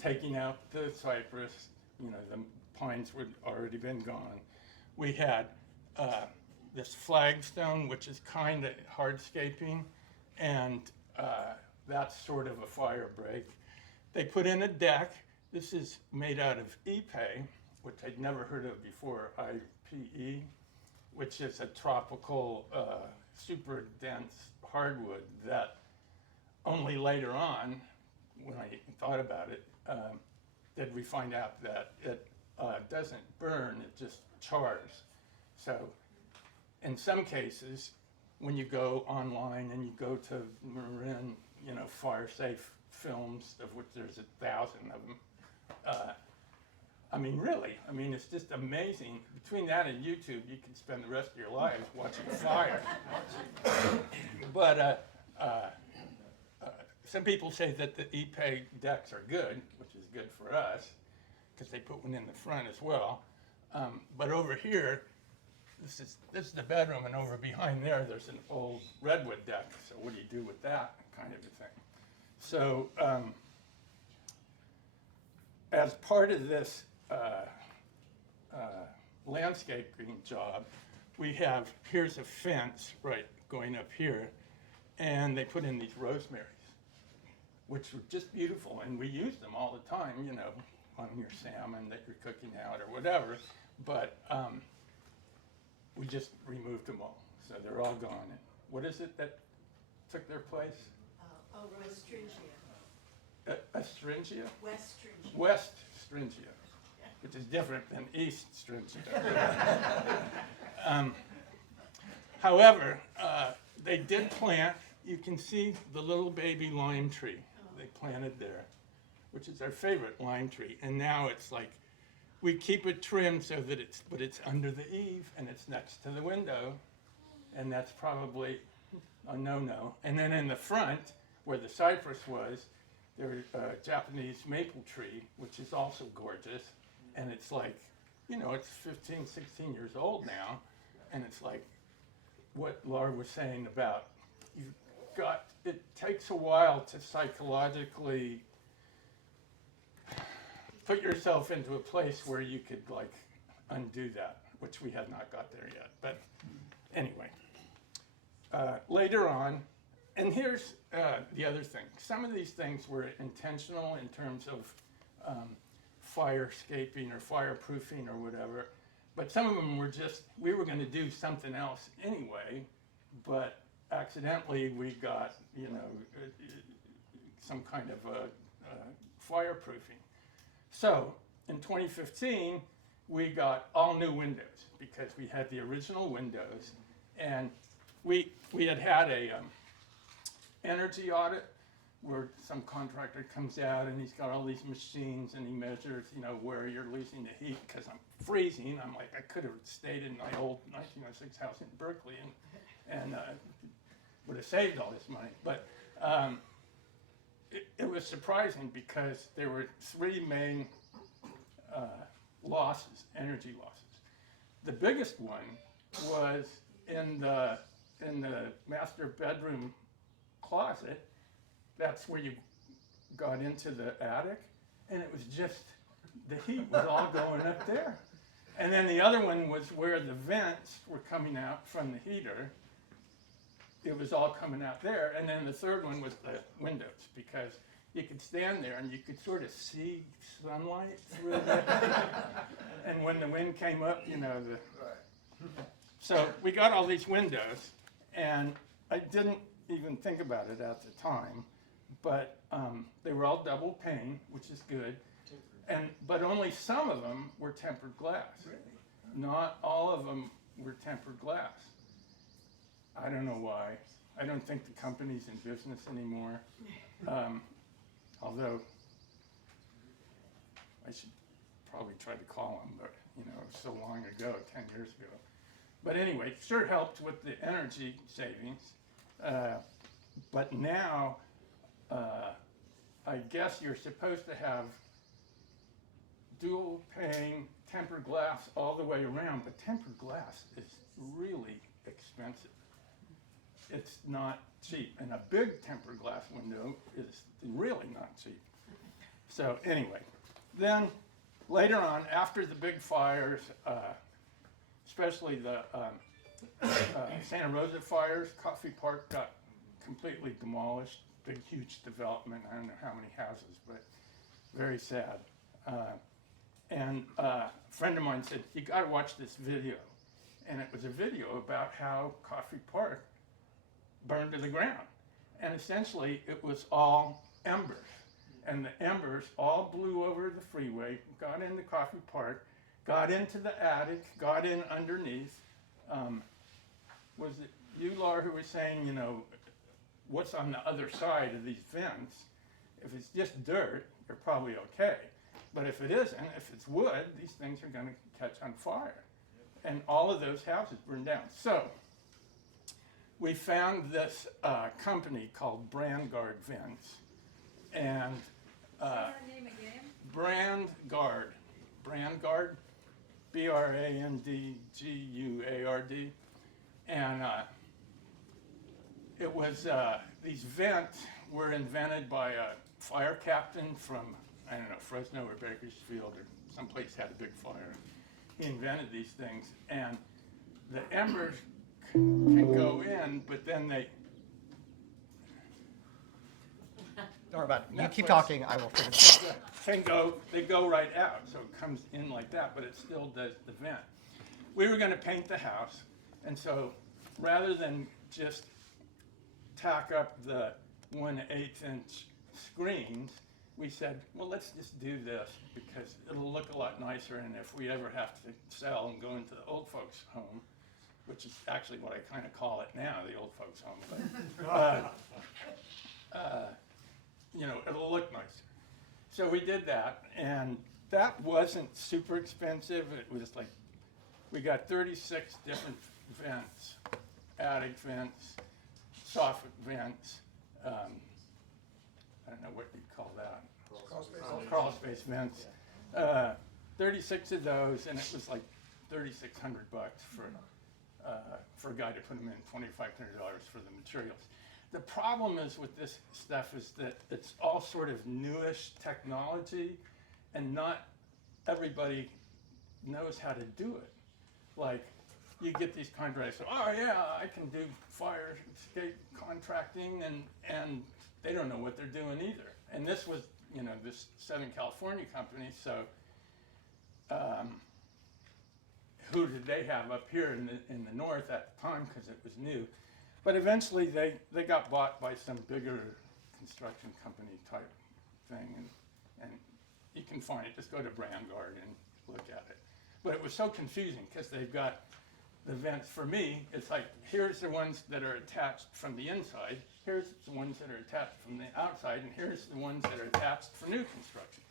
taking out the cypress. You know, the pines would already been gone. We had this flagstone, which is kind of hardscaping, and that's sort of a fire break. They put in a deck. This is made out of epei, which I'd never heard of before, IPE, which is a tropical, super dense hardwood that only later on, when I thought about it, did we find out that it doesn't burn, it just chars. So in some cases, when you go online and you go to Marin, you know, fire safe films, of which there's 1,000 of them, I mean, really, I mean, it's just amazing. Between that and YouTube, you can spend the rest of your lives watching fire. But some people say that the epei decks are good, which is good for us, because they put one in the front as well. But over here, this is the bedroom, and over behind there's an old redwood deck. So what do you do with that kind of a thing? So as part of this landscaping job, we have, here's a fence, right, going up here, and they put in these rosemaries, which were just beautiful, and we use them all the time, you know, on your salmon that you're cooking out or whatever, but we just removed them all, so they're all gone. And what is it that took their place? Westringia. Astringia? Westringia. West Stringia, which is different than East Stringia. However, they did plant, you can see the little baby lime tree they planted there, which is our favorite lime tree. And now it's like, we keep it trimmed so that it's under the eave and it's next to the window. And that's probably a no-no. And then in the front, where the cypress was, there's a Japanese maple tree, which is also gorgeous. And it's like, you know, it's 15, 16 years old now. And it's like what Lar was saying about, it takes a while to psychologically put yourself into a place where you could like undo that, which we had not got there yet. But anyway, later on, and here's the other thing. Some of these things were intentional in terms of firescaping or fireproofing or whatever, but some of them were just, we were going to do something else anyway, but accidentally we got, you know, some kind of fireproofing. So in 2015, we got all new windows because we had the original windows, and we had a energy audit where some contractor comes out and he's got all these machines and he measures, you know, where you're losing the heat, because I'm freezing. I'm like, I could have stayed in my old 1906 house in Berkeley and would have saved all this money. But it was surprising because there were three main losses, energy losses. The biggest one was in the master bedroom closet. That's where you got into the attic, and it was just, the heat was all going up there. And then the other one was where the vents were coming out from the heater. It was all coming out there. And then the third one was the windows, because you could stand there and you could sort of see sunlight through it. And when the wind came up, you know, so we got all these windows, and I didn't even think about it at the time, but they were all double pane, which is good. But only some of them were tempered glass. Really? Not all of them were tempered glass. I don't know why. I don't think the company's in business anymore. Although I should probably try to call them, but you know, it was so long ago, 10 years ago. But anyway, it sure helped with the energy savings. But now, I guess you're supposed to have dual pane tempered glass all the way around, but tempered glass is really expensive. It's not cheap, and a big tempered glass window is really not cheap. So anyway, then later on, after the big fires, especially the Santa Rosa fires, Coffey Park got completely demolished. Big, huge development. I don't know how many houses, but very sad. And a friend of mine said, you got to watch this video. And it was a video about how Coffey Park burned to the ground. And essentially, it was all embers. And the embers all blew over the freeway, got into Coffey Park, got into the attic, got in underneath. Was it you, Lar, who was saying, you know, what's on the other side of these vents? If it's just dirt, you're probably okay. But if it isn't, if it's wood, these things are going to catch on fire. And all of those houses burned down. So we found this company called Brandguard Vents. And Say that name again. Brandguard, Brandguard. And it was, these vents were invented by a fire captain from, I don't know, Fresno or Bakersfield or someplace had a big fire. He invented these things, and the embers can go in, but then they... Don't worry about it. You keep talking, I will finish. They go right out, so it comes in like that, but it still does the vent. We were going to paint the house, and so rather than just tack up the 1/8" screens, we said, well, let's just do this because it'll look a lot nicer, and if we ever have to sell and go into the old folks' home, which is actually what I kind of call it now, the old folks' home, but you know, it'll look nicer. So we did that, and that wasn't super expensive. It was like, we got 36 different vents, attic vents, soffit vents, I don't know what you'd call that. Crawl space vents. 36 of those, and it was like $3,600 for a guy to put them in, $2,500 for the materials. The problem is with this stuff is that it's all sort of newish technology, and not everybody knows how to do it. Like, you get these contractors, oh yeah, I can do fire escape contracting, and they don't know what they're doing either. And this was, you know, this Southern California company, so who did they have up here in the north at the time, because it was new. But eventually they got bought by some bigger construction company type thing, and you can find it. Just go to Brandguard and look at it. But it was so confusing because they've got the vents. For me, it's like, here's the ones that are attached from the inside, here's the ones that are attached from the outside, and here's the ones that are attached for new construction.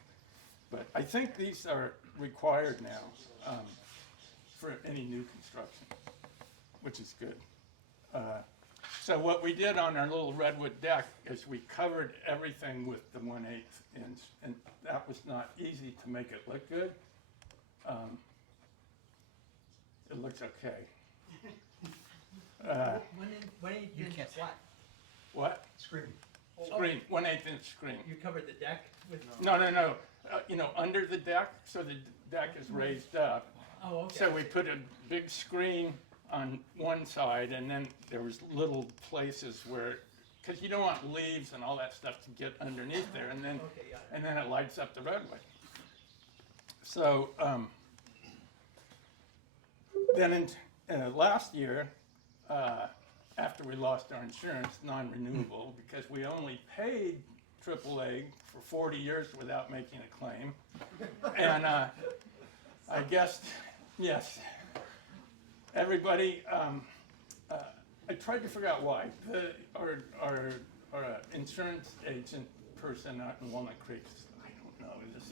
But I think these are required now for any new construction, which is good. So what we did on our little redwood deck is we covered everything with the 1/8 inch, and that was not easy to make it look good. It looks okay. You can't what? What? Screen. Screen, 1/8 inch screen. You covered the deck with? No. You know, under the deck, so the deck is raised up. Oh, okay. So we put a big screen on one side, and then there was little places where, because you don't want leaves and all that stuff to get underneath there, and then Okay, got it. and then it lights up the roadway. So then in last year, after we lost our insurance, non-renewable, because we only paid AAA for 40 years without making a claim, and I guess, yes, everybody, I tried to figure out why. Our insurance agent person out in Walnut Creek, I don't know, this is,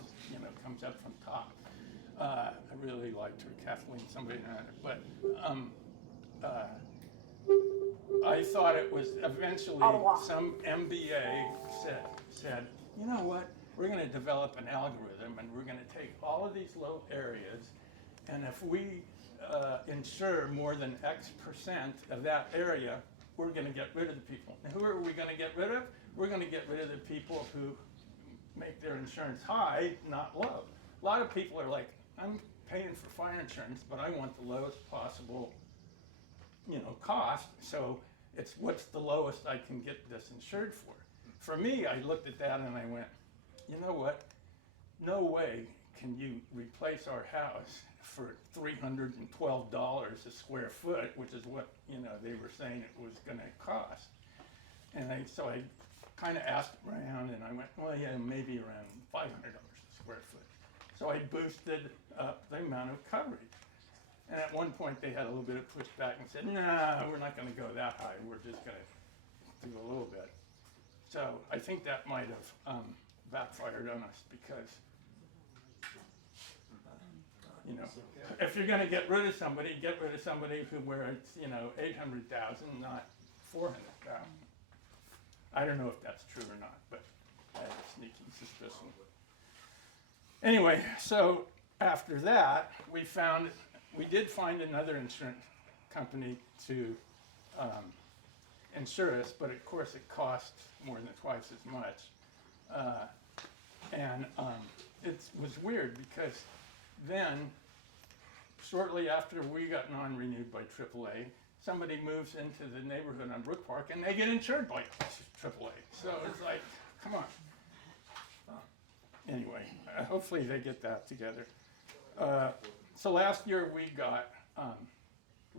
comes up from top. I really liked her, Kathleen, somebody, but I thought it was eventually some MBA said, you know what, we're going to develop an algorithm, and we're going to take all of these low areas, and if we insure more than X percent of that area, we're going to get rid of the people. Now, who are we going to get rid of? We're going to get rid of the people who make their insurance high, not low. A lot of people are like, I'm paying for fire insurance, but I want the lowest possible, cost. So it's what's the lowest I can get this insured for. For me, I looked at that and I went, you know what? No way can you replace our house for $312 a square foot, which is what they were saying it was going to cost. And so I kind of asked around, and I went, well, yeah, maybe around $500 a square foot. So I boosted up the amount of coverage. And at one point, they had a little bit of pushback and said, nah, we're not going to go that high. We're just going to do a little bit. So I think that might have backfired on us because, if you're going to get rid of somebody who where it's, 800,000, not 400,000. I don't know if that's true or not, but I have a sneaking suspicion. Anyway, so after that, we did find another insurance company to insure us, but of course it cost more than twice as much. And it was weird because then, shortly after we got non-renewed by AAA, somebody moves into the neighborhood on Brook Park and they get insured by AAA. So it's like, come on. Anyway, hopefully they get that together. So last year we got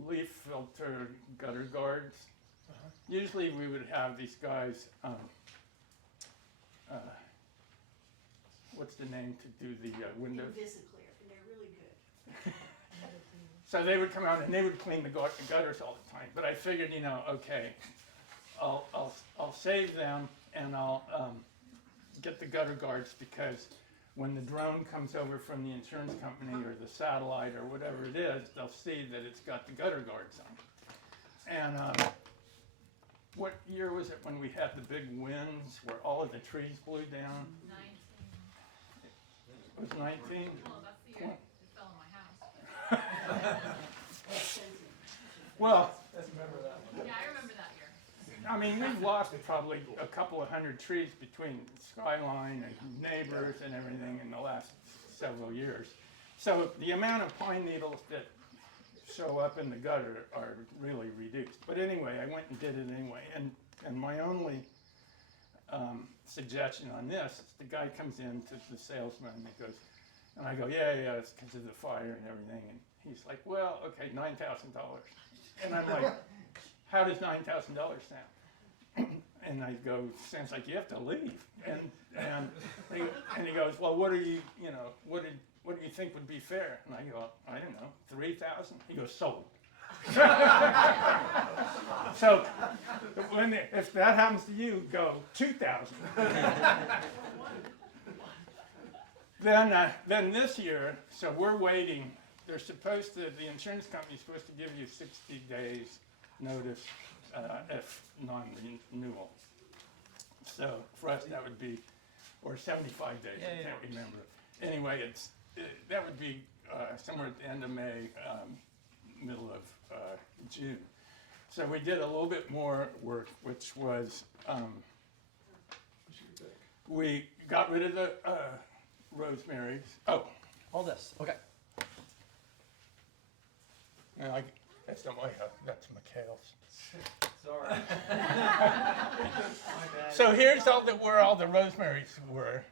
leaf filter gutter guards. Usually we would have these guys, what's the name to do the windows? Invisiclear, and they're really good. So they would come out and they would clean the gutters all the time. But I figured, okay, I'll save them and I'll get the gutter guards because when the drone comes over from the insurance company or the satellite or whatever it is, they'll see that it's got the gutter guards on. And what year was it when we had the big winds where all of the trees blew down? 19. It was 19? Well, that's the year it fell on my house. Well, Yeah, I remember that year. I mean, we've lost probably a couple of hundred trees between Skyline and neighbors and everything in the last several years. So the amount of pine needles that show up in the gutter are really reduced. But anyway, I went and did it anyway. And my only suggestion on this is the guy comes in to the salesman and he goes, and I go, yeah, it's because of the fire and everything. And he's like, well, okay, $9,000. And I'm like, how does $9,000 sound? And I go, sounds like you have to leave. And he goes, well, what do you think would be fair? And I go, I don't know, 3,000. He goes, sold. So if that happens to you, go 2,000. Then this year, so we're waiting. They're the insurance company's supposed to give you 60 days notice if non-renewal. So for us, that would be, or 75 days, I can't remember. Anyway, that would be somewhere at the end of May, middle of June. So we did a little bit more work, which was we got rid of the rosemaries. Oh, All this. Okay. and that's not my house, that's Mikhail's. Sorry. So here's where all the rosemaries were.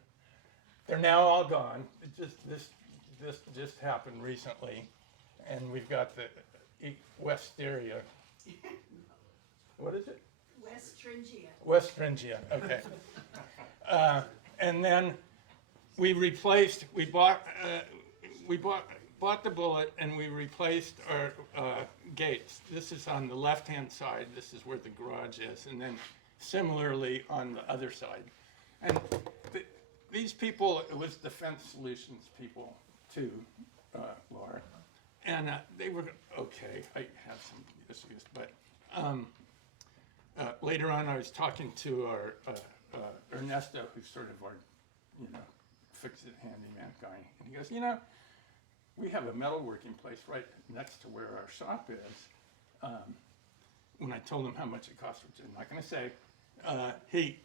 They're now all gone. This just happened recently, and we've got the wisteria. What is it? Westringia. Okay. And then we bought the bullet, and we replaced our gates. This is on the left-hand side. This is where the garage is, and then similarly on the other side. And these people, it was Defense Solutions people too, Laura, and they were okay. I had some issues, but later on, I was talking to our Ernesto, who's sort of our, fix-it handyman guy, and he goes, we have a metalworking place right next to where our shop is. When I told him how much it cost, which I'm not going to say, he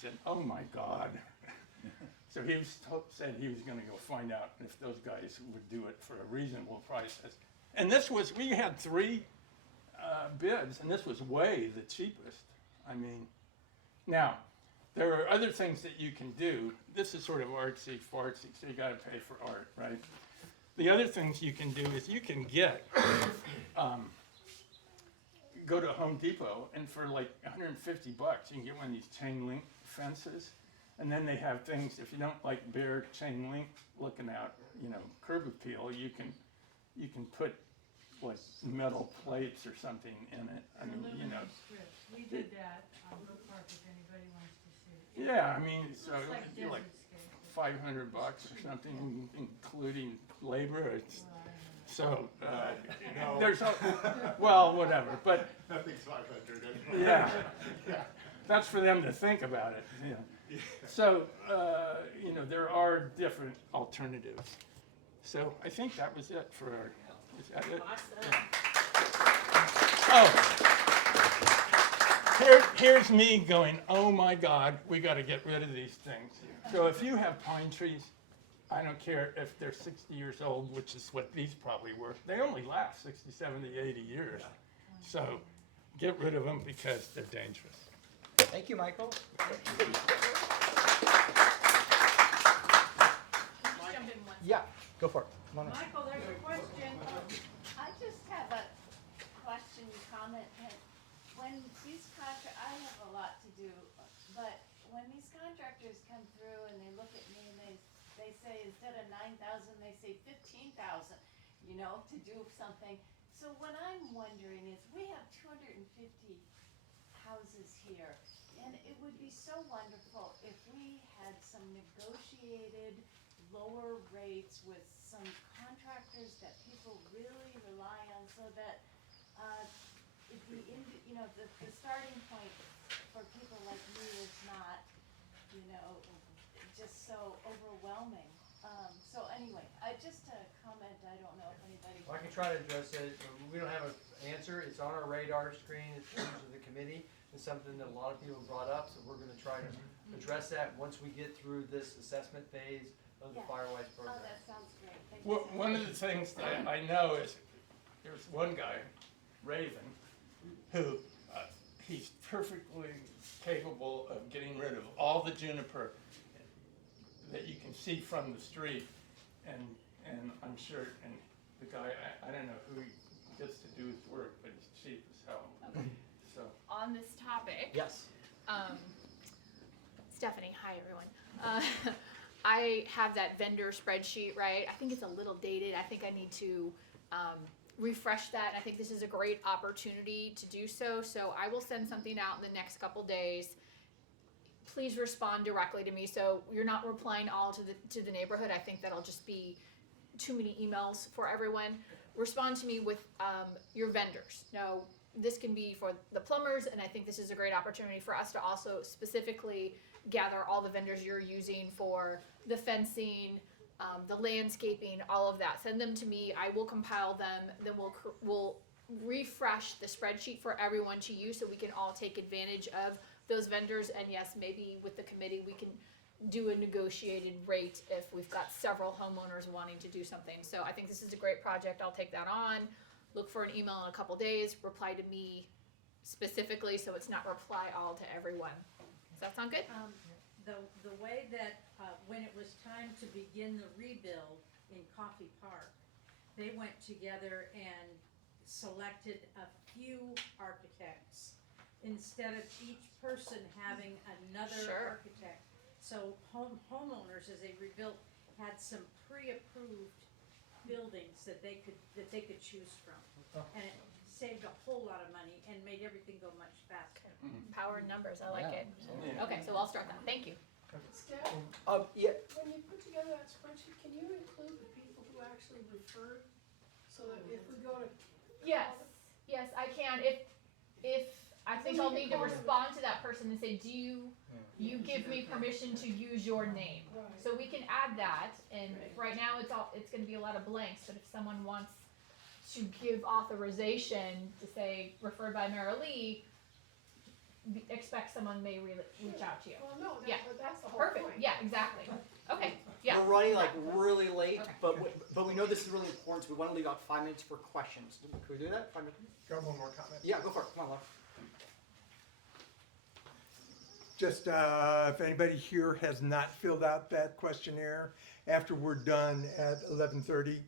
said, "Oh my God!" So he said he was going to go find out if those guys would do it for a reasonable price. And we had 3 bids, and this was way the cheapest. I mean, now there are other things that you can do. This is sort of artsy fartsy, so you got to pay for art, right? The other things you can do is you can get, go to Home Depot, and for like $150, you can get one of these chain link fences. And then they have things, if you don't like bare chain link looking out, curb appeal, you can put like metal plates or something in it. I mean, Strips. We did that on Brook Park if anybody wants to see it. Yeah, I mean, so Looks like it'd be like desert $500 or something, including labor. So there's well, whatever. But nothing's 500 anymore. Yeah, that's for them to think about it. So there are different alternatives. So I think that was it for our. Is that it? Oh, here's me going, oh my God, we got to get rid of these things. So if you have pine trees, I don't care if they're 60 years old, which is what these probably were. They only last 60, 70, 80 years. So get rid of them because they're dangerous. Thank you, Michael. Yeah, go for it. Come on in. Michael, there's a question. I just have a question, comment. When these I have a lot to do, but when these contractors come through and they look at me and they say instead of 9,000, they say 15,000, to do something. So what I'm wondering is, we have 250 houses here, and it would be so wonderful if we had some negotiated lower rates with some contractors that people really rely on, so that the starting point for people like me is not, just so overwhelming. So anyway, just a comment. I don't know if anybody. Well, I can try to address it. We don't have an answer. It's on our radar screen in terms of the committee. It's something that a lot of people brought up, so we're going to try to address that once we get through this assessment phase of the Firewise program. Oh, that sounds great. Thank you. Well, one of the things that I know is there's one guy, Raven, who he's perfectly capable of getting rid of all the juniper that you can see from the street, and I'm sure, and the guy, I don't know who he gets to do his work, but he's cheap as hell. Okay. So On this topic. Yes. Stephanie, hi everyone. I have that vendor spreadsheet, right? I think it's a little dated. I think I need to refresh that. I think this is a great opportunity to do so. So I will send something out in the next couple days. Please respond directly to me. So you're not replying all to the neighborhood. I think that'll just be too many emails for everyone. Respond to me with your vendors. Now, this can be for the plumbers, and I think this is a great opportunity for us to also specifically gather all the vendors you're using for the fencing, the landscaping, all of that. Send them to me. I will compile them. Then we'll refresh the spreadsheet for everyone to use so we can all take advantage of those vendors. And yes, maybe with the committee we can do a negotiated rate if we've got several homeowners wanting to do something. So I think this is a great project. I'll take that on. Look for an email in a couple days. Reply to me specifically so it's not reply all to everyone. Does that sound good? The way that, when it was time to begin the rebuild in Coffee Park, they went together and selected a few architects instead of each person having another Sure. architect. So homeowners, as they rebuilt, had some pre-approved buildings that they could choose from. And it saved a whole lot of money and made everything go much faster. Power in numbers. I like Yeah. it. Okay, so I'll start that. Thank you. Steph, Yeah. when you put together that spreadsheet, can you include the people who actually referred? So that if we go to. Yes, I can. If I think I'll need to respond to that person and say, do you give me permission to use your name? Right. So we can add that, and right now it's going to be a lot of blanks, but if someone wants to give authorization to say referred by Mara Lee, expect someone may reach out to you. Well, no, Yeah. but that's the whole Perfect. point. Yeah, exactly. Okay. Yeah. We're running like really late, Okay. but we know this is really important, so we want to leave out 5 minutes for questions. Can we do that? 5 minutes? Got one more comment. Yeah, go for it. Come on, Lar. Just if anybody here has not filled out that questionnaire, after we're done at 11:30,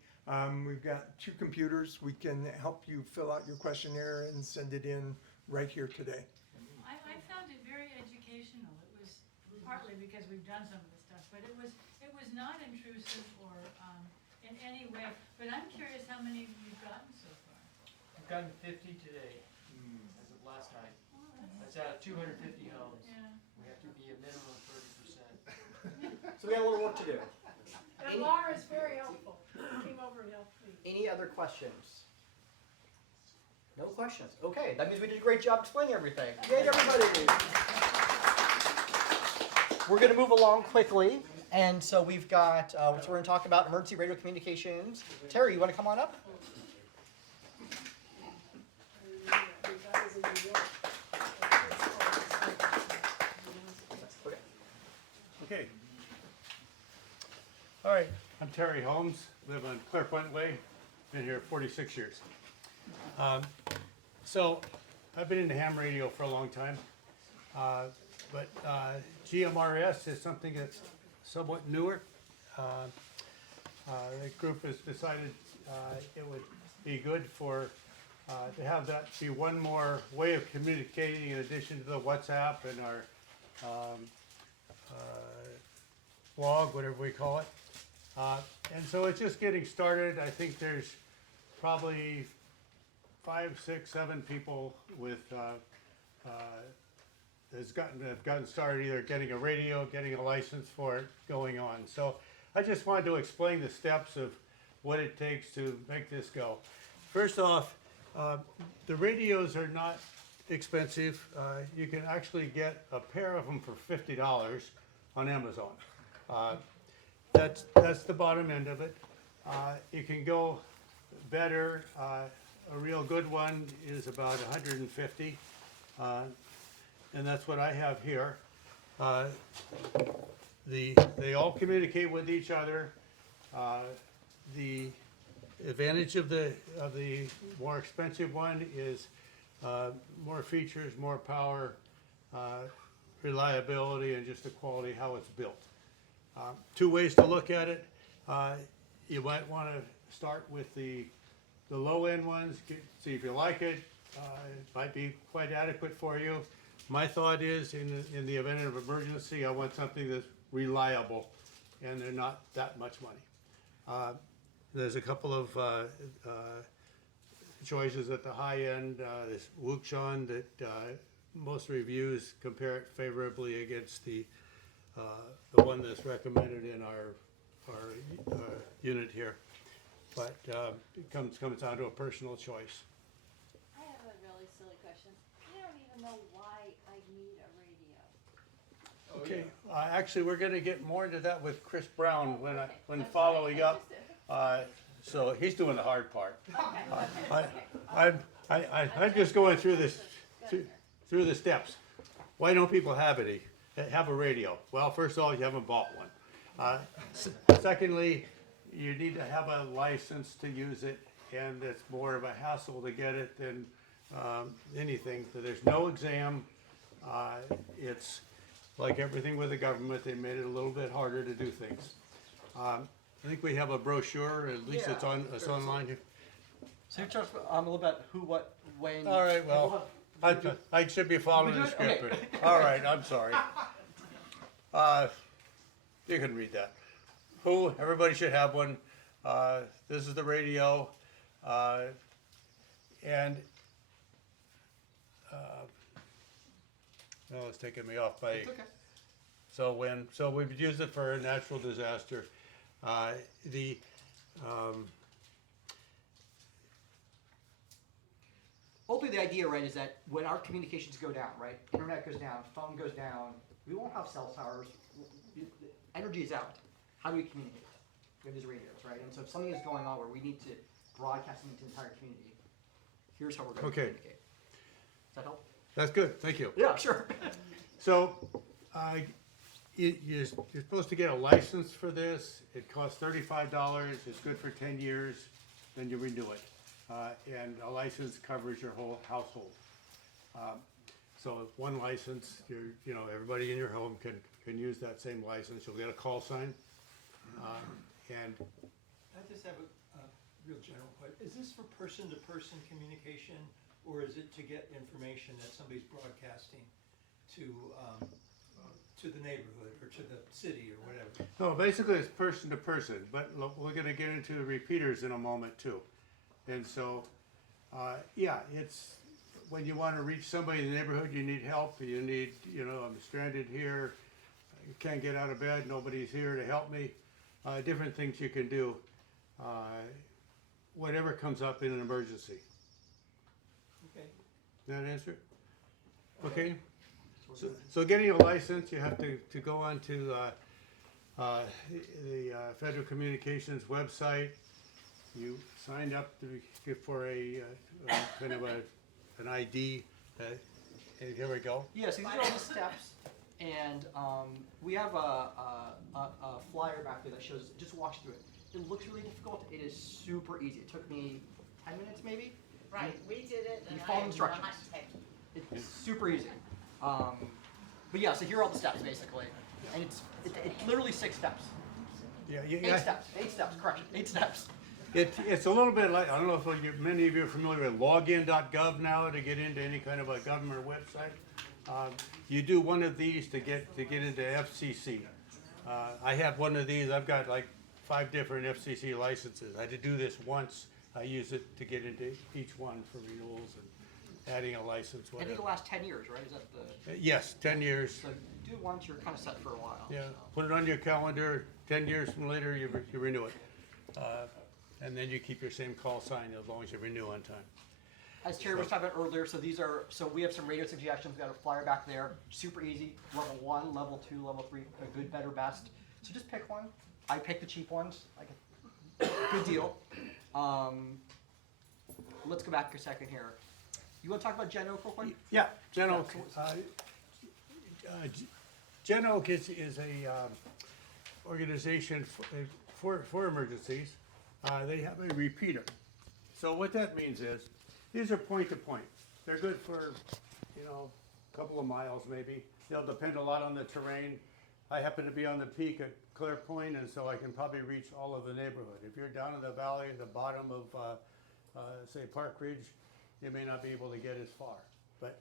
we've got 2 computers. We can help you fill out your questionnaire and send it in right here today. I found it very educational. It was partly because we've done some of this stuff, but it was not intrusive or in any way. But I'm curious how many you've gotten so far. I've gotten 50 today, as of last night. That's out of 250 homes. Yeah. We have to be a minimum of 30%. So we got a little work to do. And Laura is very helpful. She came over and helped me. Any other questions? No questions. Okay, that means we did a great job explaining everything. Yay, everybody! We're going to move along quickly, and so we've got, so we're going to talk about emergency radio communications. Terry, you want to come on up? Okay. All right, I'm Terry Holmes, live on Clearpoint Way, been here 46 years. So I've been into ham radio for a long time, but GMRS is something that's somewhat newer. The group has decided it would be good for to have that be one more way of communicating in addition to the WhatsApp and our blog, whatever we call it. And so it's just getting started. I think there's probably 5, 6, 7 people with have gotten started either getting a radio, getting a license for it, going on. So I just wanted to explain the steps of what it takes to make this go. First off, the radios are not expensive. You can actually get a pair of them for $50 on Amazon. That's the bottom end of it. You can go better. A real good one is about 150, and that's what I have here. They all communicate with each other. The advantage of the more expensive one is more features, more power, reliability, and just the quality how it's built. 2 ways to look at it. You might want to start with the low end ones, see if you like it. It might be quite adequate for you. My thought is in the event of emergency, I want something that's reliable, and they're not that much money. There's a couple of choices at the high end. There's Wuxon that most reviews compare it favorably against the one that's recommended in our unit here. But it comes down to a personal choice. I have a really silly to know why I need a radio. Okay, actually, we're gonna get more into that with Chris Brown when following up. So he's doing the hard part. I'm just going through this, through the steps. Why don't people have a radio? Well, first of all, you haven't bought one. Secondly, you need to have a license to use it, and it's more of a hassle to get it than anything. So there's no exam. It's like everything with the government, they made it a little bit harder to do things. I think we have a brochure, at least it's online here. So you talked a little about who, what, when. All right, well, I should be following the script. Okay. All right, I'm sorry. You can read that. Who, everybody should have one. This is the radio. And it's taking me off by. It's okay. So we've used it for a natural disaster. Ultimately, the idea, right, is that when our communications go down, right, internet goes down, phone goes down, we won't have cell towers. Energy is out. How do we communicate? We have these radios, right? And so if something is going on where we need to broadcast something to the entire community, here's how we're going to communicate. Does that help? That's good, thank you. Yeah, sure. So, you're supposed to get a license for this. It costs $35. It's good for 10 years. Then you renew it. And a license covers your whole household. So one license, everybody in your home can use that same license. You'll get a call sign. And I just have a real general question. Is this for person-to-person communication, or is it to get information that somebody's broadcasting to the neighborhood or to the city or whatever? no, basically it's person to person, but we're going to get into the repeaters in a moment too. And so, it's when you want to reach somebody in the neighborhood, you need help. You need, I'm stranded here. I can't get out of bed. Nobody's here to help me. Different things you can do. Whatever comes up in an emergency. Okay. That answer? Okay. So getting a license, you have to go on to the Federal Communications website. You signed up for a kind of an ID. And here we go. Yes, these are all the steps, and we have a flyer back there that shows. Just walks through it. It looks really difficult. It is super easy. It took me 10 minutes maybe. Right, we did it, and You I follow am instructions. not taking. It's super easy. But yeah, so here are all the steps basically, and it's literally 6 steps. Yeah, 8 steps. 8 steps. Correction. 8 steps. It's a little bit like, I don't know if many of you are familiar with login.gov now to get into any kind of a government website. You do one of these to get into FCC. I have one of these. I've got like 5 different FCC licenses. I had to do this once. I use it to get into each one for renewals and adding a license, I whatever. think it lasts 10 years, right? Is that the? Yes, 10 years. So do it once, you're kind of set for a while. Yeah, So. put it on your calendar. 10 years from later, you renew it. And then you keep your same call sign as long as you renew on time. As Terry was talking about earlier, so we have some radio suggestions. We got a flyer back there, super easy. Level 1, level 2, level 3, a good, better, best. So just pick one. I pick the cheap ones. Good deal. Let's go back a second here. You want to talk about Gen Oak real quick? Yeah, Gen Oak. Gen Oak is a organization for emergencies. They have a repeater. So what that means is, these are point to point. They're good for, a couple of miles maybe. They'll depend a lot on the terrain. I happen to be on the peak at Clear Point, and so I can probably reach all of the neighborhood. If you're down in the valley at the bottom of, say, Parkridge, you may not be able to get as far. But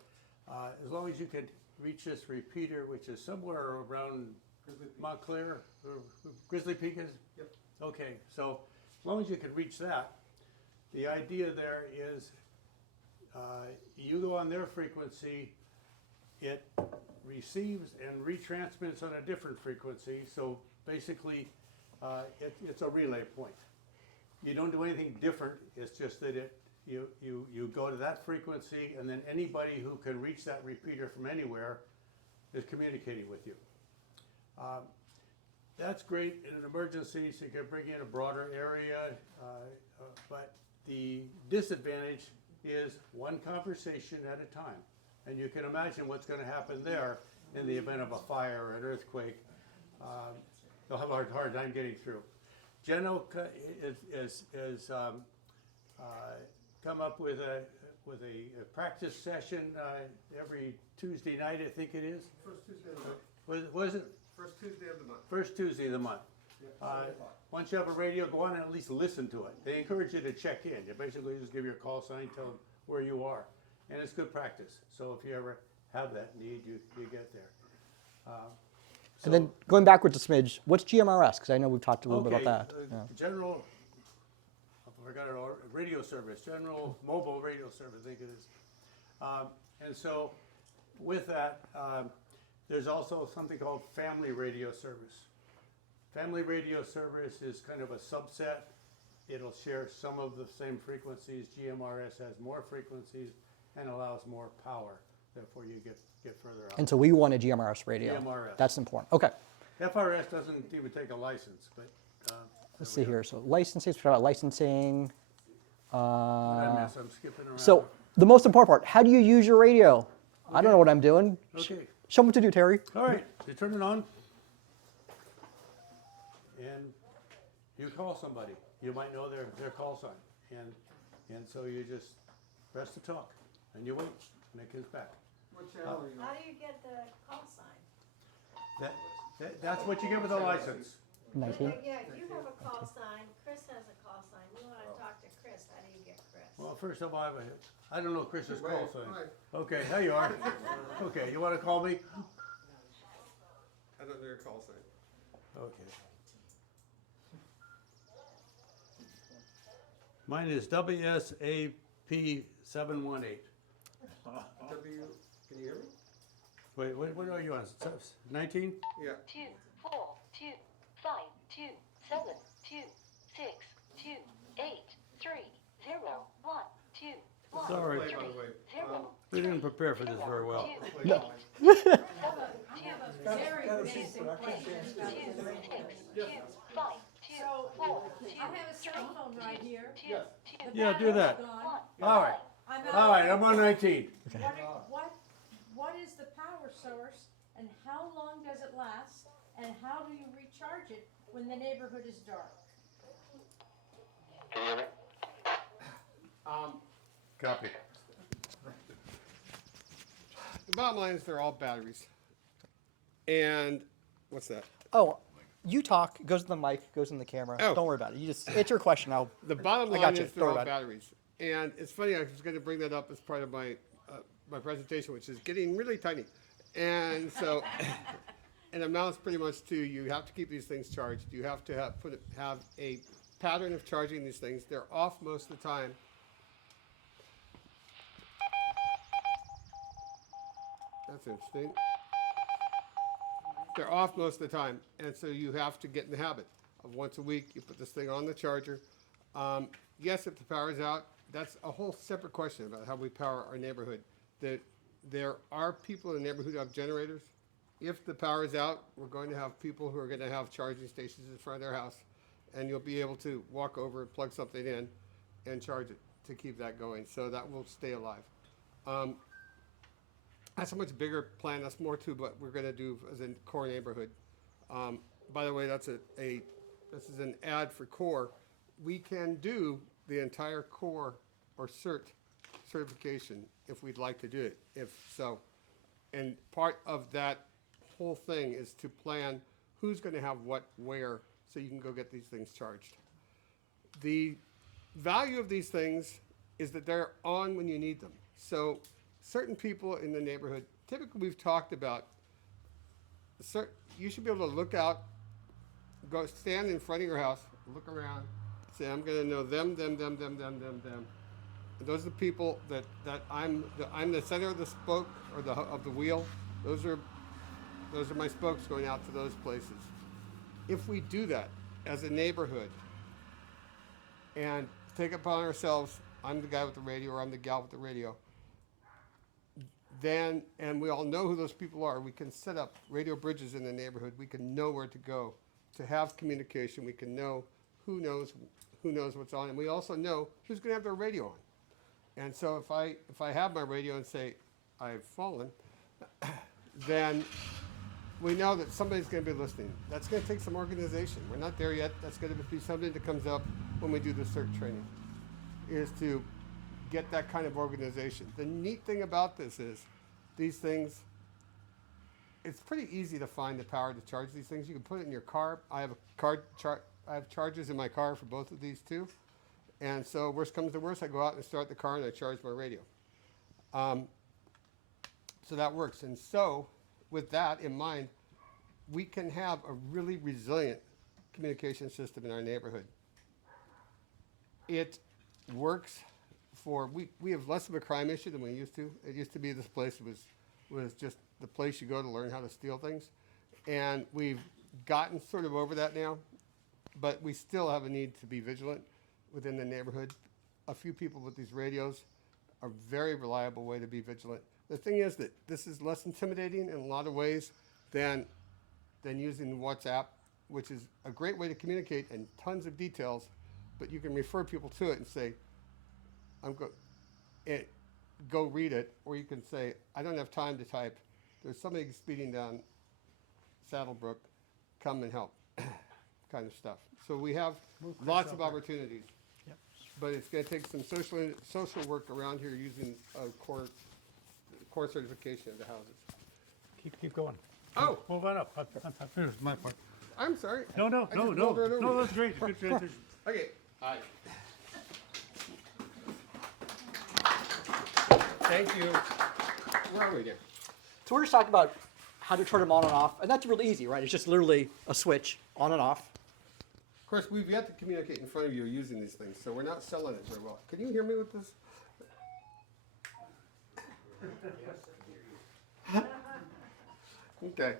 as long as you can reach this repeater, which is somewhere around Montclair, or Grizzly Peak is? Yep. Okay, so as long as you can reach that, the idea there is you go on their frequency, it receives and retransmits on a different frequency, so basically it's a relay point. You don't do anything different, it's just that you go to that frequency, and then anybody who can reach that repeater from anywhere is communicating with you. That's great in an emergency, so you can bring in a broader area, but the disadvantage is one conversation at a time. And you can imagine what's going to happen there in the event of a fire or an earthquake. You'll have a hard time getting through. Jenno is come up with a practice session every Tuesday night, I think it is. First Tuesday of the month. Was it? First Tuesday of the month. First Tuesday of the month. Once you have a radio, go on and at least listen to it. They encourage you to check in. You basically just give your call sign, tell them where you are. And it's good practice. So if you ever have that need, you get there. And then going backwards a smidge, what's GMRS? Because I know we've talked a little bit about that. General, I forgot it, radio service, general mobile radio service, I think it is. And so with that, there's also something called family radio service. Family radio service is kind of a subset. It'll share some of the same frequencies. GMRS has more frequencies and allows more power. Therefore, you get further out. And so we want a GMRS radio. GMRS. That's important. Okay. FRS doesn't even take a license, but Let's see here. So licensing, we talked about licensing. I'm skipping around. So the most important part, how do you use your radio? Okay. I don't know what I'm doing. Okay. Show me what to do, Terry. All right, you turn it on, and you call somebody. You might know their call sign, and so you just press the talk, and you wait, and it comes back. What channel are you on? How do you get the call sign? That's what you get with a license. 19. Yeah, you have a call sign, Chris has a call sign, you wanna talk to Chris, how do you get Chris? Well, first of all, I don't know Chris's Right, call sign. right. Okay, there you are. Okay, you want to call me? I don't know your call sign. Okay. Mine is WSAP 718. Can you hear me? Wait, what are you on? 19? Yeah. 2 4 2 5 2 7 2 6 2 8 3 0 1 2 1 Sorry. 3 By the way, 0 We didn't prepare for this very well. No. I have a very basic question about this radio. So, I have a cell phone right here. The Yeah, do battery's that. gone. All right. I'm out. All right, I'm on 19. What is the power source, and how long does it last, and how do you recharge it when the neighborhood is dark? Can you hear me? Copy. The bottom line is they're all batteries. And what's that? Oh, you talk, goes in the mic, goes in the camera. Oh. Don't worry about it. You just, it's your question. The bottom I line got you. is Don't they're worry all about it. batteries. And it's funny, I was going to bring that up as part of my my presentation, which is getting really tiny. And so it amounts pretty much to you have to keep these things charged. You have to have a pattern of charging these things. They're off most of the time. That's interesting. They're off most of the time, and so you have to get in the habit of once a week you put this thing on the charger. Yes, if the power's out, that's a whole separate question about how we power our neighborhood. There are people in the neighborhood who have generators. If the power is out, we're going to have people who are going to have charging stations in front of their house, and you'll be able to walk over and plug something in and charge it to keep that going. So that will stay alive. That's a much bigger plan. That's more to what we're going to do as a core neighborhood. By the way, this is an ad for core. We can do the entire core or certification if we'd like to do it. If so, and part of that whole thing is to plan who's going to have what where, so you can go get these things charged. The value of these things is that they're on when you need them. So certain people in the neighborhood, typically we've talked about, you should be able to look out, go stand in front of your house, look around, say, I'm going to know them. And those are the people that I'm the center of the spoke or of the wheel. Those are my spokes going out to those places. If we do that as a neighborhood and take upon ourselves I'm the guy with the radio or I'm the gal with the radio, then, and we all know who those people are, we can set up radio bridges in the neighborhood. We can know where to go to have communication. We can know who knows what's on, and we also know who's going to have their radio on. And so if I have my radio and say I've fallen, then we know that somebody's going to be listening. That's going to take some organization. We're not there yet. That's going to be something that comes up when we do the CERT training, is to get that kind of organization. The neat thing about this is these things, it's pretty easy to find the power to charge these things. You can put it in your car. I have I have chargers in my car for both of these too. And so worst comes to worst, I go out and start the car and I charge my radio. So that works. And so with that in mind, we can have a really resilient communication system in our neighborhood. It works for, we have less of a crime issue than we used to. It used to be this place was just the place you go to learn how to steal things. And we've gotten sort of over that now, but we still have a need to be vigilant within the neighborhood. A few people with these radios are a very reliable way to be vigilant. The thing is that this is less intimidating in a lot of ways than using WhatsApp, which is a great way to communicate and tons of details, but you can refer people to it and say, go read it, or you can say, I don't have time to type. There's somebody speeding down Saddlebrook, come and help, kind of stuff. So we have lots of opportunities, but it's going to take some social work around here using core certification of the houses. Keep going. Oh, move on up. I finished my part. I'm sorry. No, that's great. Good transition. Okay. Hi. Thank you. Where are we here? So we're just talking about how to turn them on and off, and that's really easy, right? It's just literally a switch, on and off. Of course, we've yet to communicate in front of you using these things, so we're not selling it very well. Can you hear me with this? Okay.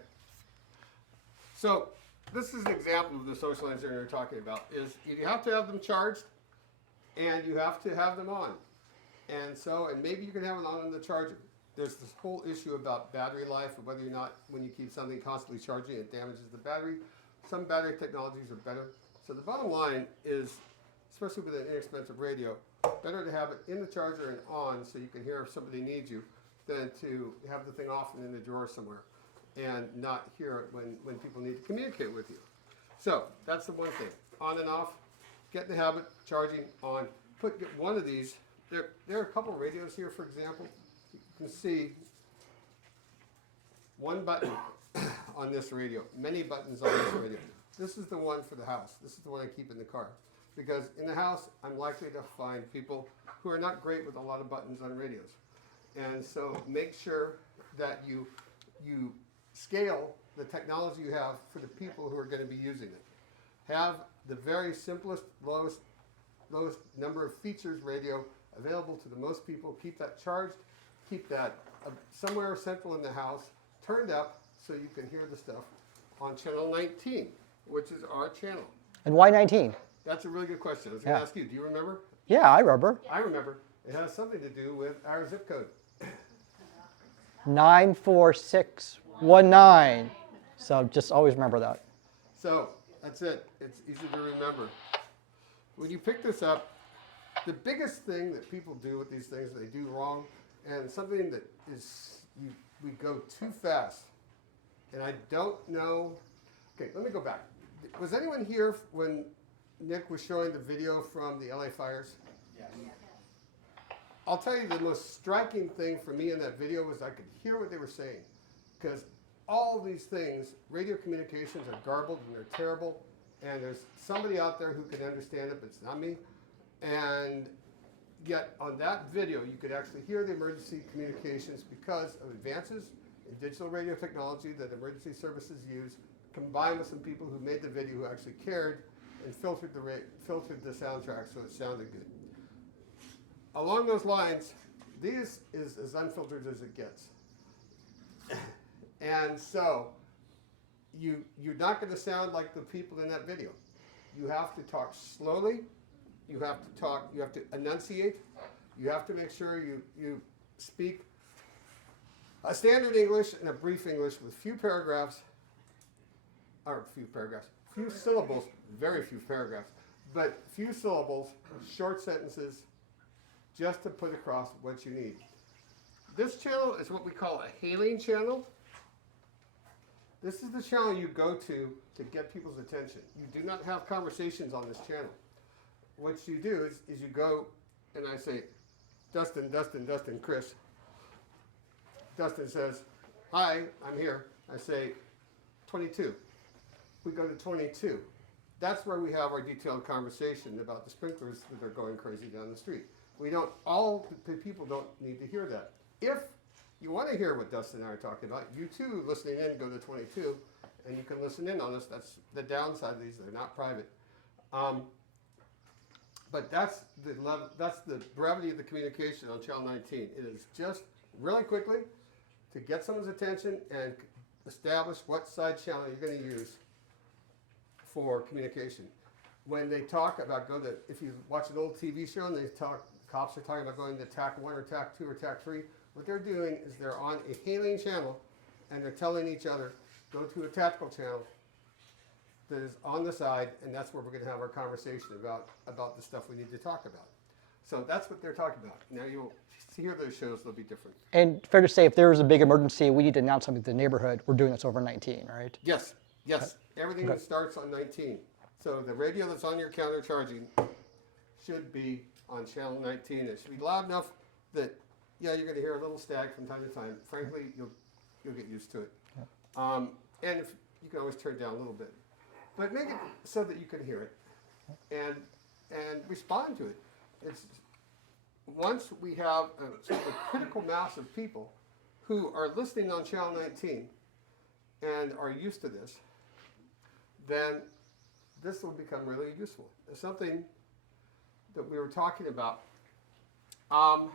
So this is an example of the social engineering we're talking about. Is you have to have them charged, and you have to have them on. And maybe you can have it on the charger. There's this whole issue about battery life and whether or not when you keep something constantly charging, it damages the battery. Some battery technologies are better. So the bottom line is, especially with an inexpensive radio, better to have it in the charger and on so you can hear if somebody needs you than to have the thing off and in the drawer somewhere and not hear it when people need to communicate with you. So that's the one thing. On and off, get in the habit, charging, on. Get one of these. There are a couple radios here, for example. You can see one button on this radio, many buttons on this radio. This is the one for the house. This is the one I keep in the car. Because in the house, I'm likely to find people who are not great with a lot of buttons on radios. And so make sure that you scale the technology you have for the people who are going to be using it. Have the very simplest, lowest number of features radio available to the most people. Keep that charged. Keep that somewhere central in the house, turned up so you can hear the stuff on channel 19, which is our channel. And why 19? That's a really good question. I was going to ask you, do you remember? Yeah, I remember. I remember. It has something to do with our zip code. 94619. So just always remember that. So that's it. It's easy to remember. When you pick this up, the biggest thing that people do with these things, they do wrong, and something that is, we go too fast. And I don't know. Okay, let me go back. Was anyone here when Nick was showing the video from the LA fires? Yes. I'll tell you the most striking thing for me in that video was I could hear what they were saying. Because all these things, radio communications are garbled and they're terrible. And there's somebody out there who can understand it, but it's not me. And yet on that video, you could actually hear the emergency communications because of advances in digital radio technology that emergency services use, combined with some people who made the video who actually cared and filtered the soundtrack so it sounded good. Along those lines, this is as unfiltered as it gets. And so you're not going to sound like the people in that video. You have to talk slowly you have to talk, you have to enunciate, you have to make sure you speak a standard English and a brief English with few syllables, very few paragraphs, but few syllables, short sentences, just to put across what you need. This channel is what we call a hailing channel. This is the channel you go to get people's attention. You do not have conversations on this channel. What you do is you go and I say, Dustin, Chris. Dustin says, hi, I'm here. I say, 22. We go to 22. That's where we have our detailed conversation about the sprinklers that are going crazy down the street. All the people don't need to hear that. If you want to hear what Dustin and I are talking about, you too, listening in, go to 22, and you can listen in on us. That's the downside of these. They're not private. But that's the brevity of the communication on Channel 19. It is just really quickly to get someone's attention and establish what side channel you're going to use for communication. When they talk about if you watch an old TV show and cops are talking about going to TAC 1 or TAC 2 or TAC 3, what they're doing is they're on a hailing channel and they're telling each other, go to a tactical channel that is on the side, and that's where we're going to have our conversation about the stuff we need to talk about. So that's what they're talking about. Now you'll hear those shows, they'll be different. And fair to say, if there is a big emergency, we need to announce something to the neighborhood, we're doing this over 19, right? Yes. Everything that starts on 19. So the radio that's on your counter charging should be on channel 19. It should be loud enough that, yeah, you're going to hear a little stag from time to time. Frankly, you'll get used to it. And if you can always turn it down a little bit. But make it so that you can hear it and respond to it. Once we have a critical mass of people who are listening on channel 19 and are used to this, then this will become really useful. It's something that we were talking about. Now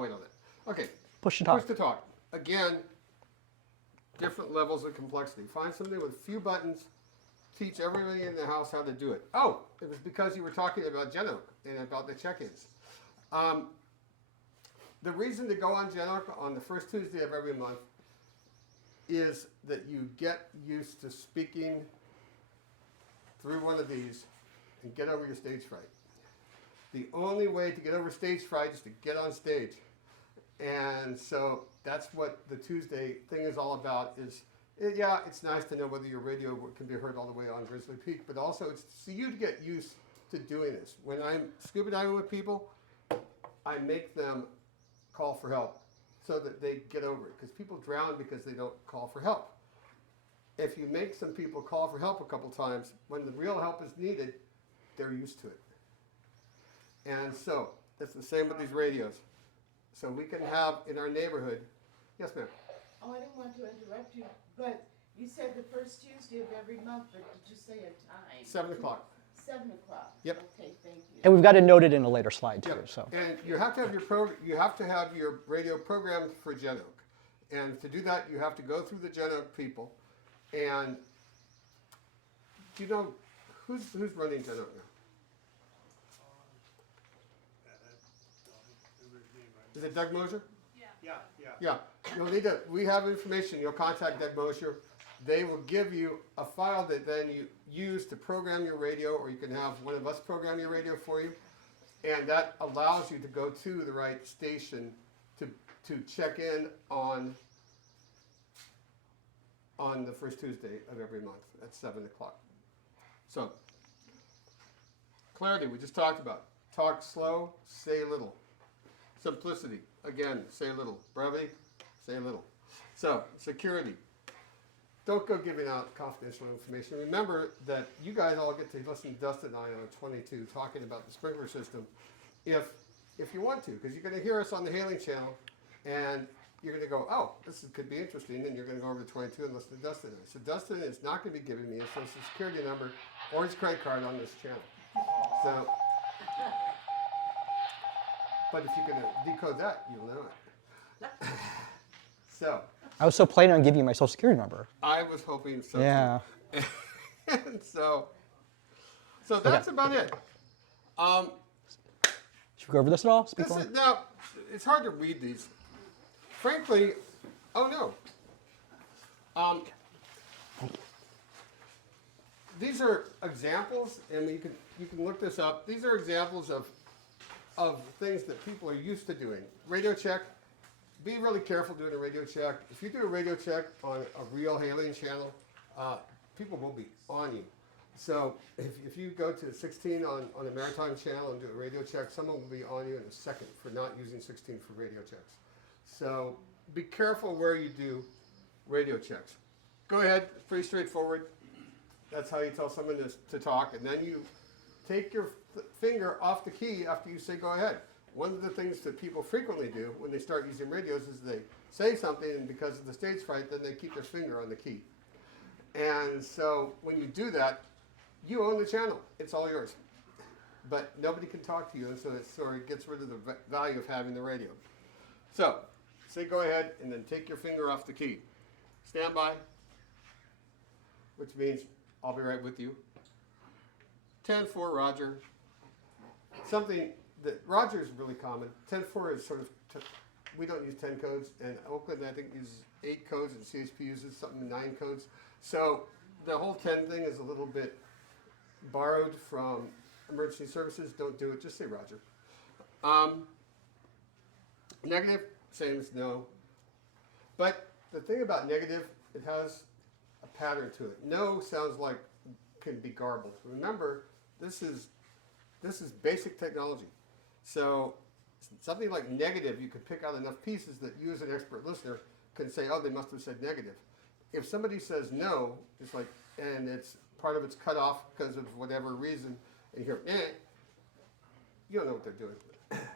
wait on that. Okay. Push to talk. Push to talk. Again, different levels of complexity. Find something with a few buttons. Teach everybody in the house how to do it. Oh, it was because you were talking about Gen Oak and about the check-ins. The reason to go on Gen Oak on the first Tuesday of every month is that you get used to speaking through one of these and get over your stage fright. The only way to get over stage fright is to get on stage. And so that's what the Tuesday thing is all about. It's nice to know whether your radio can be heard all the way on Grizzly Peak, but also it's for you to get used to doing this. When I'm scuba diving with people, I make them call for help so that they get over it, because people drown because they don't call for help. If you make some people call for help a couple times, when the real help is needed, they're used to it. And so it's the same with these radios. So we can have in our neighborhood, yes ma'am? Oh, I didn't want to interrupt you, but you said the first Tuesday of every month, but did you say a time? 7 o'clock. 7 o'clock. Yep. Okay, thank you. And we've got it noted in a later slide too. Yep. So. And you have to have your radio programmed for Gen Oak. And to do that, you have to go through the Gen Oak people. And do you know who's running Gen Oak now? Is it Doug Mosier? Yeah. We have information. You'll contact Doug Mosier. They will give you a file that then you use to program your radio, or you can have one of us program your radio for you. And that allows you to go to the right station to check in on the first Tuesday of every month at 7 o'clock. So, clarity, we just talked about. Talk slow, say little. Simplicity, again, say little. Brevity, say little. So, security. Don't go giving out confidential information. Remember that you guys all get to listen to Dustin and I on 22 talking about the sprinkler system if you want to, because you're going to hear us on the hailing channel and you're going to go, oh, could be interesting, and you're going to go over to 22 and listen to Dustin. So Dustin is not going to be giving me his social security number or his credit card on this channel. So, but if you can decode that, you'll know it. So. I was so planning on giving you my social security number. I was hoping so. Yeah. And so that's about it. Should we go over this at all? Speak on it? Now, it's hard to read these. Frankly, oh no. These are examples, and you can look this up. These are examples of things that people are used to doing. Radio check. Be really careful doing a radio check. If you do a radio check on a real hailing channel, people will be on you. So if you go to 16 on a maritime channel and do a radio check, someone will be on you in a second for not using 16 for radio checks. So be careful where you do radio checks. Go ahead, pretty straightforward. That's how you tell someone to talk, and then you take your finger off the key after you say go ahead. One of the things that people frequently do when they start using radios is they say something, and because of the stage fright, then they keep their finger on the key. And so when you do that, you own the channel. It's all yours. But nobody can talk to you, and so it sort of gets rid of the value of having the radio. So say go ahead, and then take your finger off the key. Stand by, which means I'll be right with you. 10-4, Roger. Something that Roger is really common. 10-4 is sort of, we don't use 10 codes, and Oakland, I think, uses 8 codes, and CSP uses something 9 codes. So the whole 10 thing is a little bit borrowed from emergency services. Don't do it, just say Roger. Negative, same as no. But the thing about negative, it has a pattern to it. No sounds like can be garbled. Remember, this is basic technology. So something like negative, you could pick out enough pieces that you as an expert listener can say, oh, they must have said negative. If somebody says no, it's like, and it's part of it's cut off because of whatever reason, and you hear, you don't know what they're doing.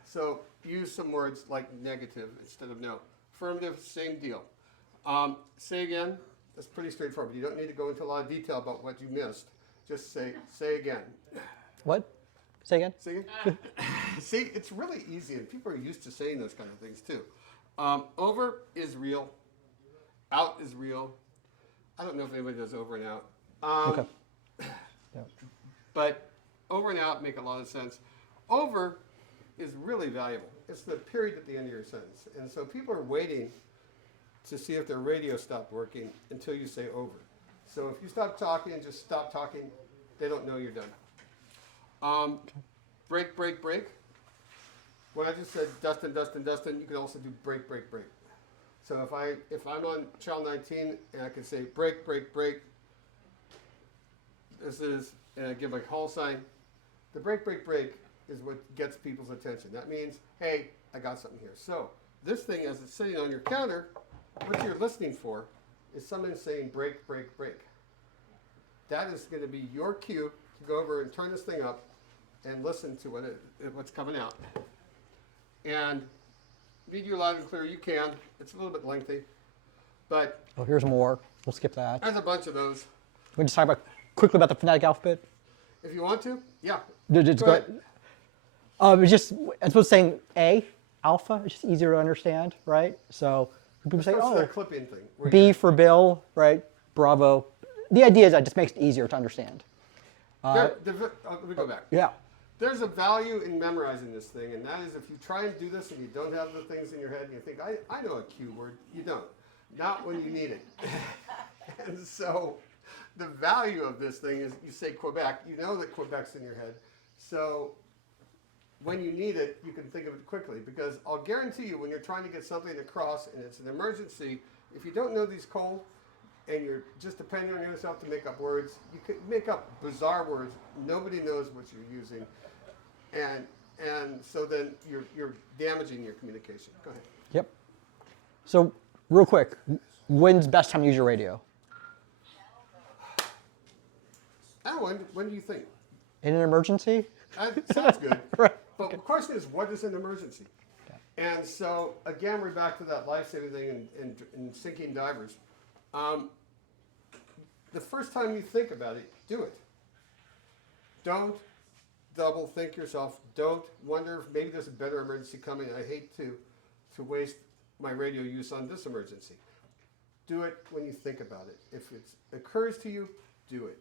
So use some words like negative instead of no. Affirmative, same deal. Say again, that's pretty straightforward. You don't need to go into a lot of detail about what you missed. Just say again. What? Say again? Say again? See, it's really easy, and people are used to saying those kind of things too. Over is real. Out is real. I don't know if anybody does over and out. Okay. Yeah. But over and out make a lot of sense. Over is really valuable. It's the period at the end of your sentence. And so people are waiting to see if their radio stopped working until you say over. So if you stop talking and just stop talking, they don't know you're done. Break, break, break. When I just said Dustin, Dustin, Dustin, you can also do break, break, break. So if I'm on channel 19 and I can say break, break, break, this is, and I give a call sign, the break, break, break is what gets people's attention. That means, hey, I got something here. So this thing, as it's sitting on your counter, what you're listening for is someone saying break, break, break. That is going to be your cue to go over and turn this thing up and listen to what's coming out. And read you loud and clear, you can. It's a little bit lengthy, but Oh, here's more. We'll skip that. there's a bunch of those. We just talk quickly about the phonetic alphabet. If you want to, yeah. Just Go ahead. It's just, as opposed to saying A, alpha, it's just easier to understand, right? So people say, That's oh, the clip-in thing. where B you're- for Bill, right? Bravo. The idea is that it just makes it easier to understand. let me go back. Yeah. There's a value in memorizing this thing, and that is if you try and do this and you don't have the things in your head and you think, I know a cue word, you don't. Not when you need it. And so the value of this thing is you say Quebec, you know that Quebec's in your head. So when you need it, you can think of it quickly, because I'll guarantee you when you're trying to get something across and it's an emergency, if you don't know these cold and you're just depending on yourself to make up words, you could make up bizarre words. Nobody knows what you're using. And so then you're damaging your communication. Go ahead. Yep. So real quick, when's the best time to use your radio? When do you think? In an emergency? Sounds good. Right. But the question is, what is an emergency? Okay. And so, again, we're back to that life-saving thing and sinking divers. The first time you think about it, do it. Don't double think yourself. Don't wonder if maybe there's a better emergency coming. I hate to waste my radio use on this emergency. Do it when you think about it. If it occurs to you, do it.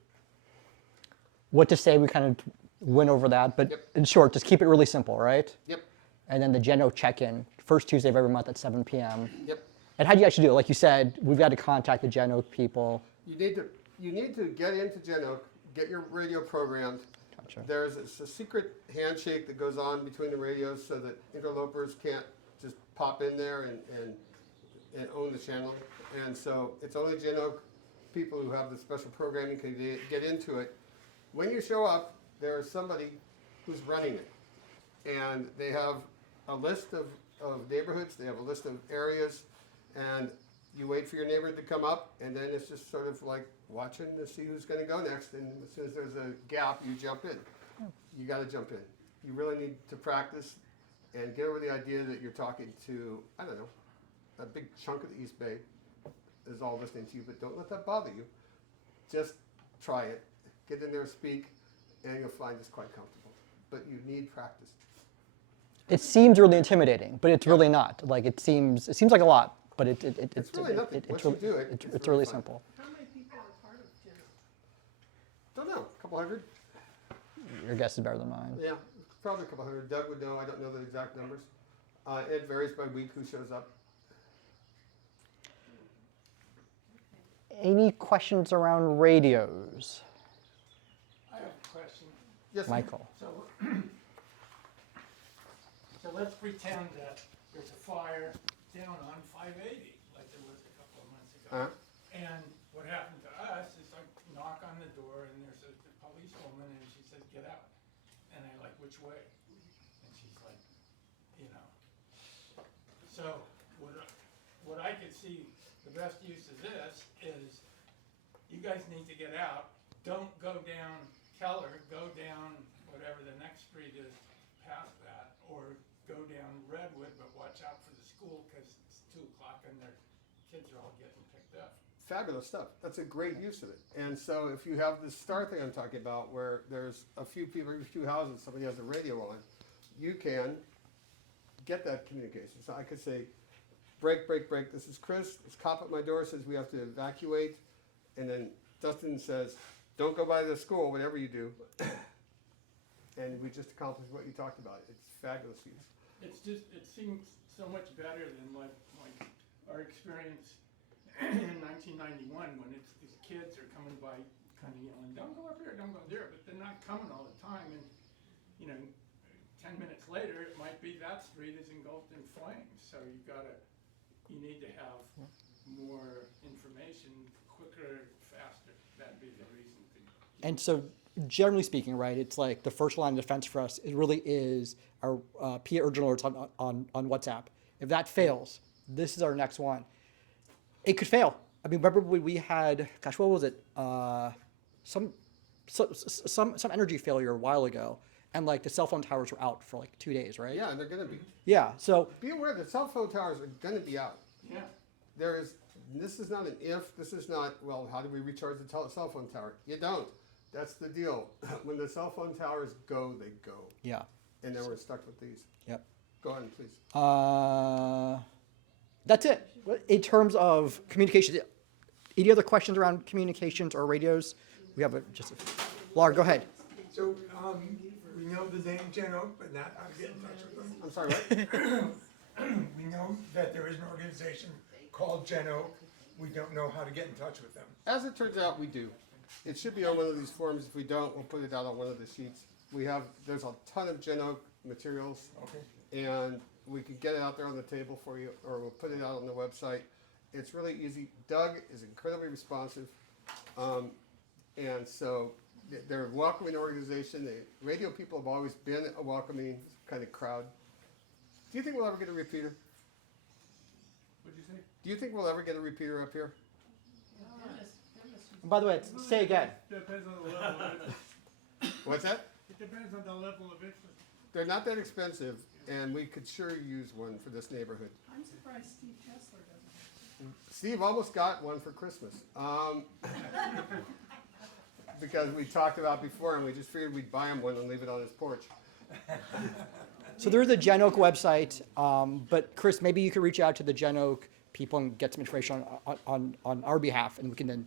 What to say, we kind of went over that, but Yep. in short, just keep it really simple, right? Yep. And then the Geno check-in, first Tuesday of every month at 7 p.m. Yep. And how do you actually do it? Like you said, we've got to contact the Geno people. You need to get into Geno, get your radio programmed. Gotcha. There's a secret handshake that goes on between the radios so that interlopers can't just pop in there and own the channel. And so it's only Geno people who have the special programming can get into it. When you show up, there is somebody who's running it. And they have a list of neighborhoods, they have a list of areas, and you wait for your neighbor to come up, and then it's just sort of like watching to see who's going to go next. And as soon as there's a gap, you jump in. You got to jump in. You really need to practice and get over the idea that you're talking to, I don't know, a big chunk of the East Bay is all listening to you, but don't let that bother you. Just try it. Get in there, speak, and you'll find it's quite comfortable. But you need practice. It seems really intimidating, but it's really not. Like it seems like a lot, but it's really nothing. Once you do it, it's really simple. How many people are part of Geno? Don't know, a couple hundred. Your guess is better than mine. Yeah, probably a couple hundred. Doug would know. I don't know the exact numbers. It varies by week who shows up. Any questions around radios? I have a question. Yes, Michael. So let's pretend that there's a fire down on 580, like there was a couple of months ago. And what happened to us is I knock on the door and there's a policewoman and she says, get out. And I'm like, which way? And she's like, you know. So what I could see the best use of this is you guys need to get out. Don't go down Keller, go down whatever the next street is past that, or go down Redwood, but watch out for the school because it's 2 o'clock and their kids are all getting picked up. Fabulous stuff. That's a great use of it. And so if you have this star thing I'm talking about where there's a few people, a few houses, somebody has a radio on, you can get that communication. So I could say, break, break, break. This is Chris. This cop at my door says we have to evacuate. And then Dustin says, don't go by the school, whatever you do. And we just accomplished what you talked about. It's fabulous use. It's just, it seems so much better than like our experience in 1991 when these kids are coming by kind of yelling, don't go up here, don't go there, but they're not coming all the time. And, 10 minutes later, it might be that street is engulfed in flames. So you need to have more information quicker, faster. That'd be the reason to. And so, generally speaking, right, it's like the first line of defense for us. It really is our PEIA urgent alerts on WhatsApp. If that fails, this is our next one. It could fail. I mean, remember we had, gosh, what was it? Some energy failure a while ago, and like the cell phone towers were out for like 2 days, right? Yeah, and they're going to be. Yeah. So be aware that cell phone towers are going to be out. Yeah. This is not an if. This is not, well, how do we recharge the cell phone tower? You don't. That's the deal. When the cell phone towers go, they go. Yeah. And then we're stuck with these. Yep. Go ahead, please. That's it. In terms of communication, any other questions around communications or radios? We have Lar, go ahead. So we know the name Geno, but not how to get in touch with them. I'm sorry, what? We know that there is an organization called Geno. We don't know how to get in touch with them. As it turns out, we do. It should be on one of these forms. If we don't, we'll put it out on one of the sheets. There's a ton of Geno materials. Okay. And we can get it out there on the table for you, or we'll put it out on the website. It's really easy. Doug is incredibly responsive. And so they're a welcoming organization. The radio people have always been a welcoming kind of crowd. Do you think we'll ever get a repeater? What'd you say? Do you think we'll ever get a repeater up here? By the way, say again. Depends on the level of interest. What's that? It depends on the level of interest. They're not that expensive, and we could sure use one for this neighborhood. I'm surprised Steve Kessler doesn't. Steve almost got one for Christmas. Because we talked about before, and we just figured we'd buy him one and leave it on his porch. So there's the Genoke website, but Chris, maybe you could reach out to the Genoke people and get some information on our behalf, and we can then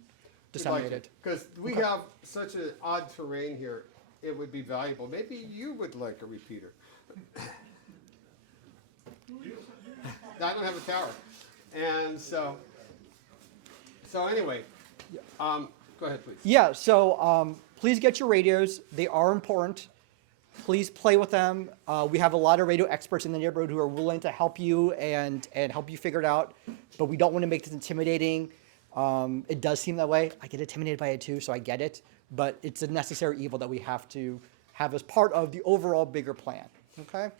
disseminate it. Because we have such an odd terrain here. it would be valuable. Maybe you would like a repeater. I don't have a tower. And so anyway, go ahead, please. Yeah, so please get your radios. They are important. Please play with them. We have a lot of radio experts in the neighborhood who are willing to help you and help you figure it out, but we don't want to make this intimidating. It does seem that way. I get intimidated by it too, so I get it, but it's a necessary evil that we have to have as part of the overall bigger plan, okay?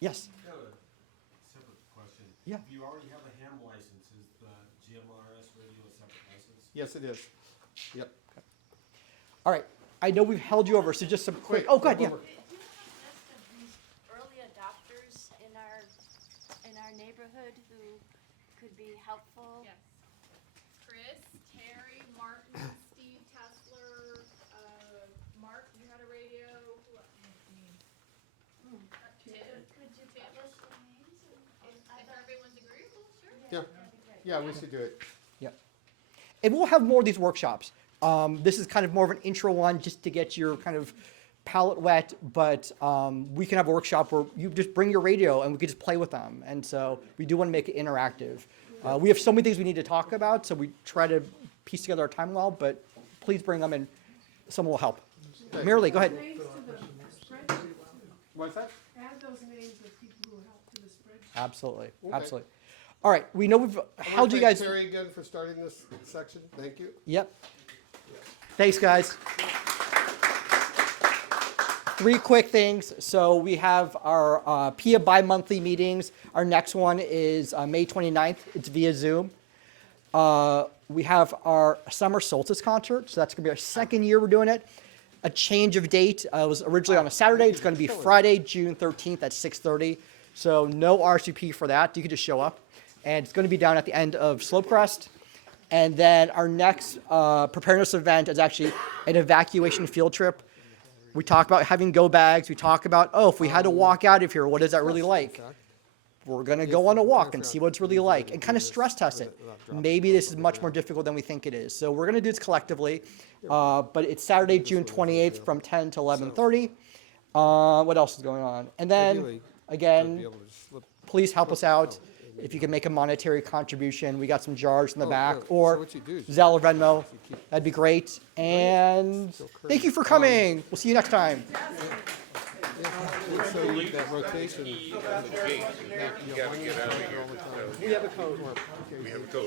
Yes? I have a separate question. Yeah. You already have a ham license. Is the GMRS radio a separate license? Yes, it is. Yep. All right, I know we've held you over, so just some quick, oh, go ahead, yeah. Do you have a list of these early adopters in our neighborhood who could be helpful? Yes. Chris, Terry, Martin, Steve Tesler, Mark, you had a radio. Who else? Tim. Could you publish their names? If everyone's agreeable, sure. Yeah, we should do it. Yep. And we'll have more of these workshops. This is kind of more of an intro one just to get your kind of palate wet, but we can have a workshop where you just bring your radio and we can just play with them. And so we do want to make it interactive. We have so many things we need to talk about, so we try to piece together our time well, but please bring them and someone will help. Marilee, go ahead. Names to the spreadsheet. What's that? Add those names of people who helped to the spreadsheet. Absolutely, Okay. absolutely. All right, we know we've held you guys. Terry again for starting this section. Thank you. Yep. Thanks, guys. 3 quick things. So we have our PEIA bi-monthly meetings. Our next one is May 29th. It's via Zoom. We have our summer solstice concert. So that's going to be our second year we're doing it. A change of date. It was originally on a Saturday. It's going to be Friday, June 13th at 6:30. So no RSVP for that. You can just show up. And it's going to be down at the end of Slopecrest. And then our next preparedness event is actually an evacuation field trip. We talk about having go bags. We talk about, if we had to walk out of here, what is that really like? We're going to go on a walk and see what it's really like and kind of stress test it. Maybe this is much more difficult than we think it is. So we're going to do this collectively. But it's Saturday, June 28th from 10 to 11:30. What else is going on? And then, again, please help us out. If you can make a monetary contribution, we got some jars in the back, or Zelle or Venmo, that'd be great. And thank you for coming. We'll see you next time. So with that rotation, We have a code. we have a code.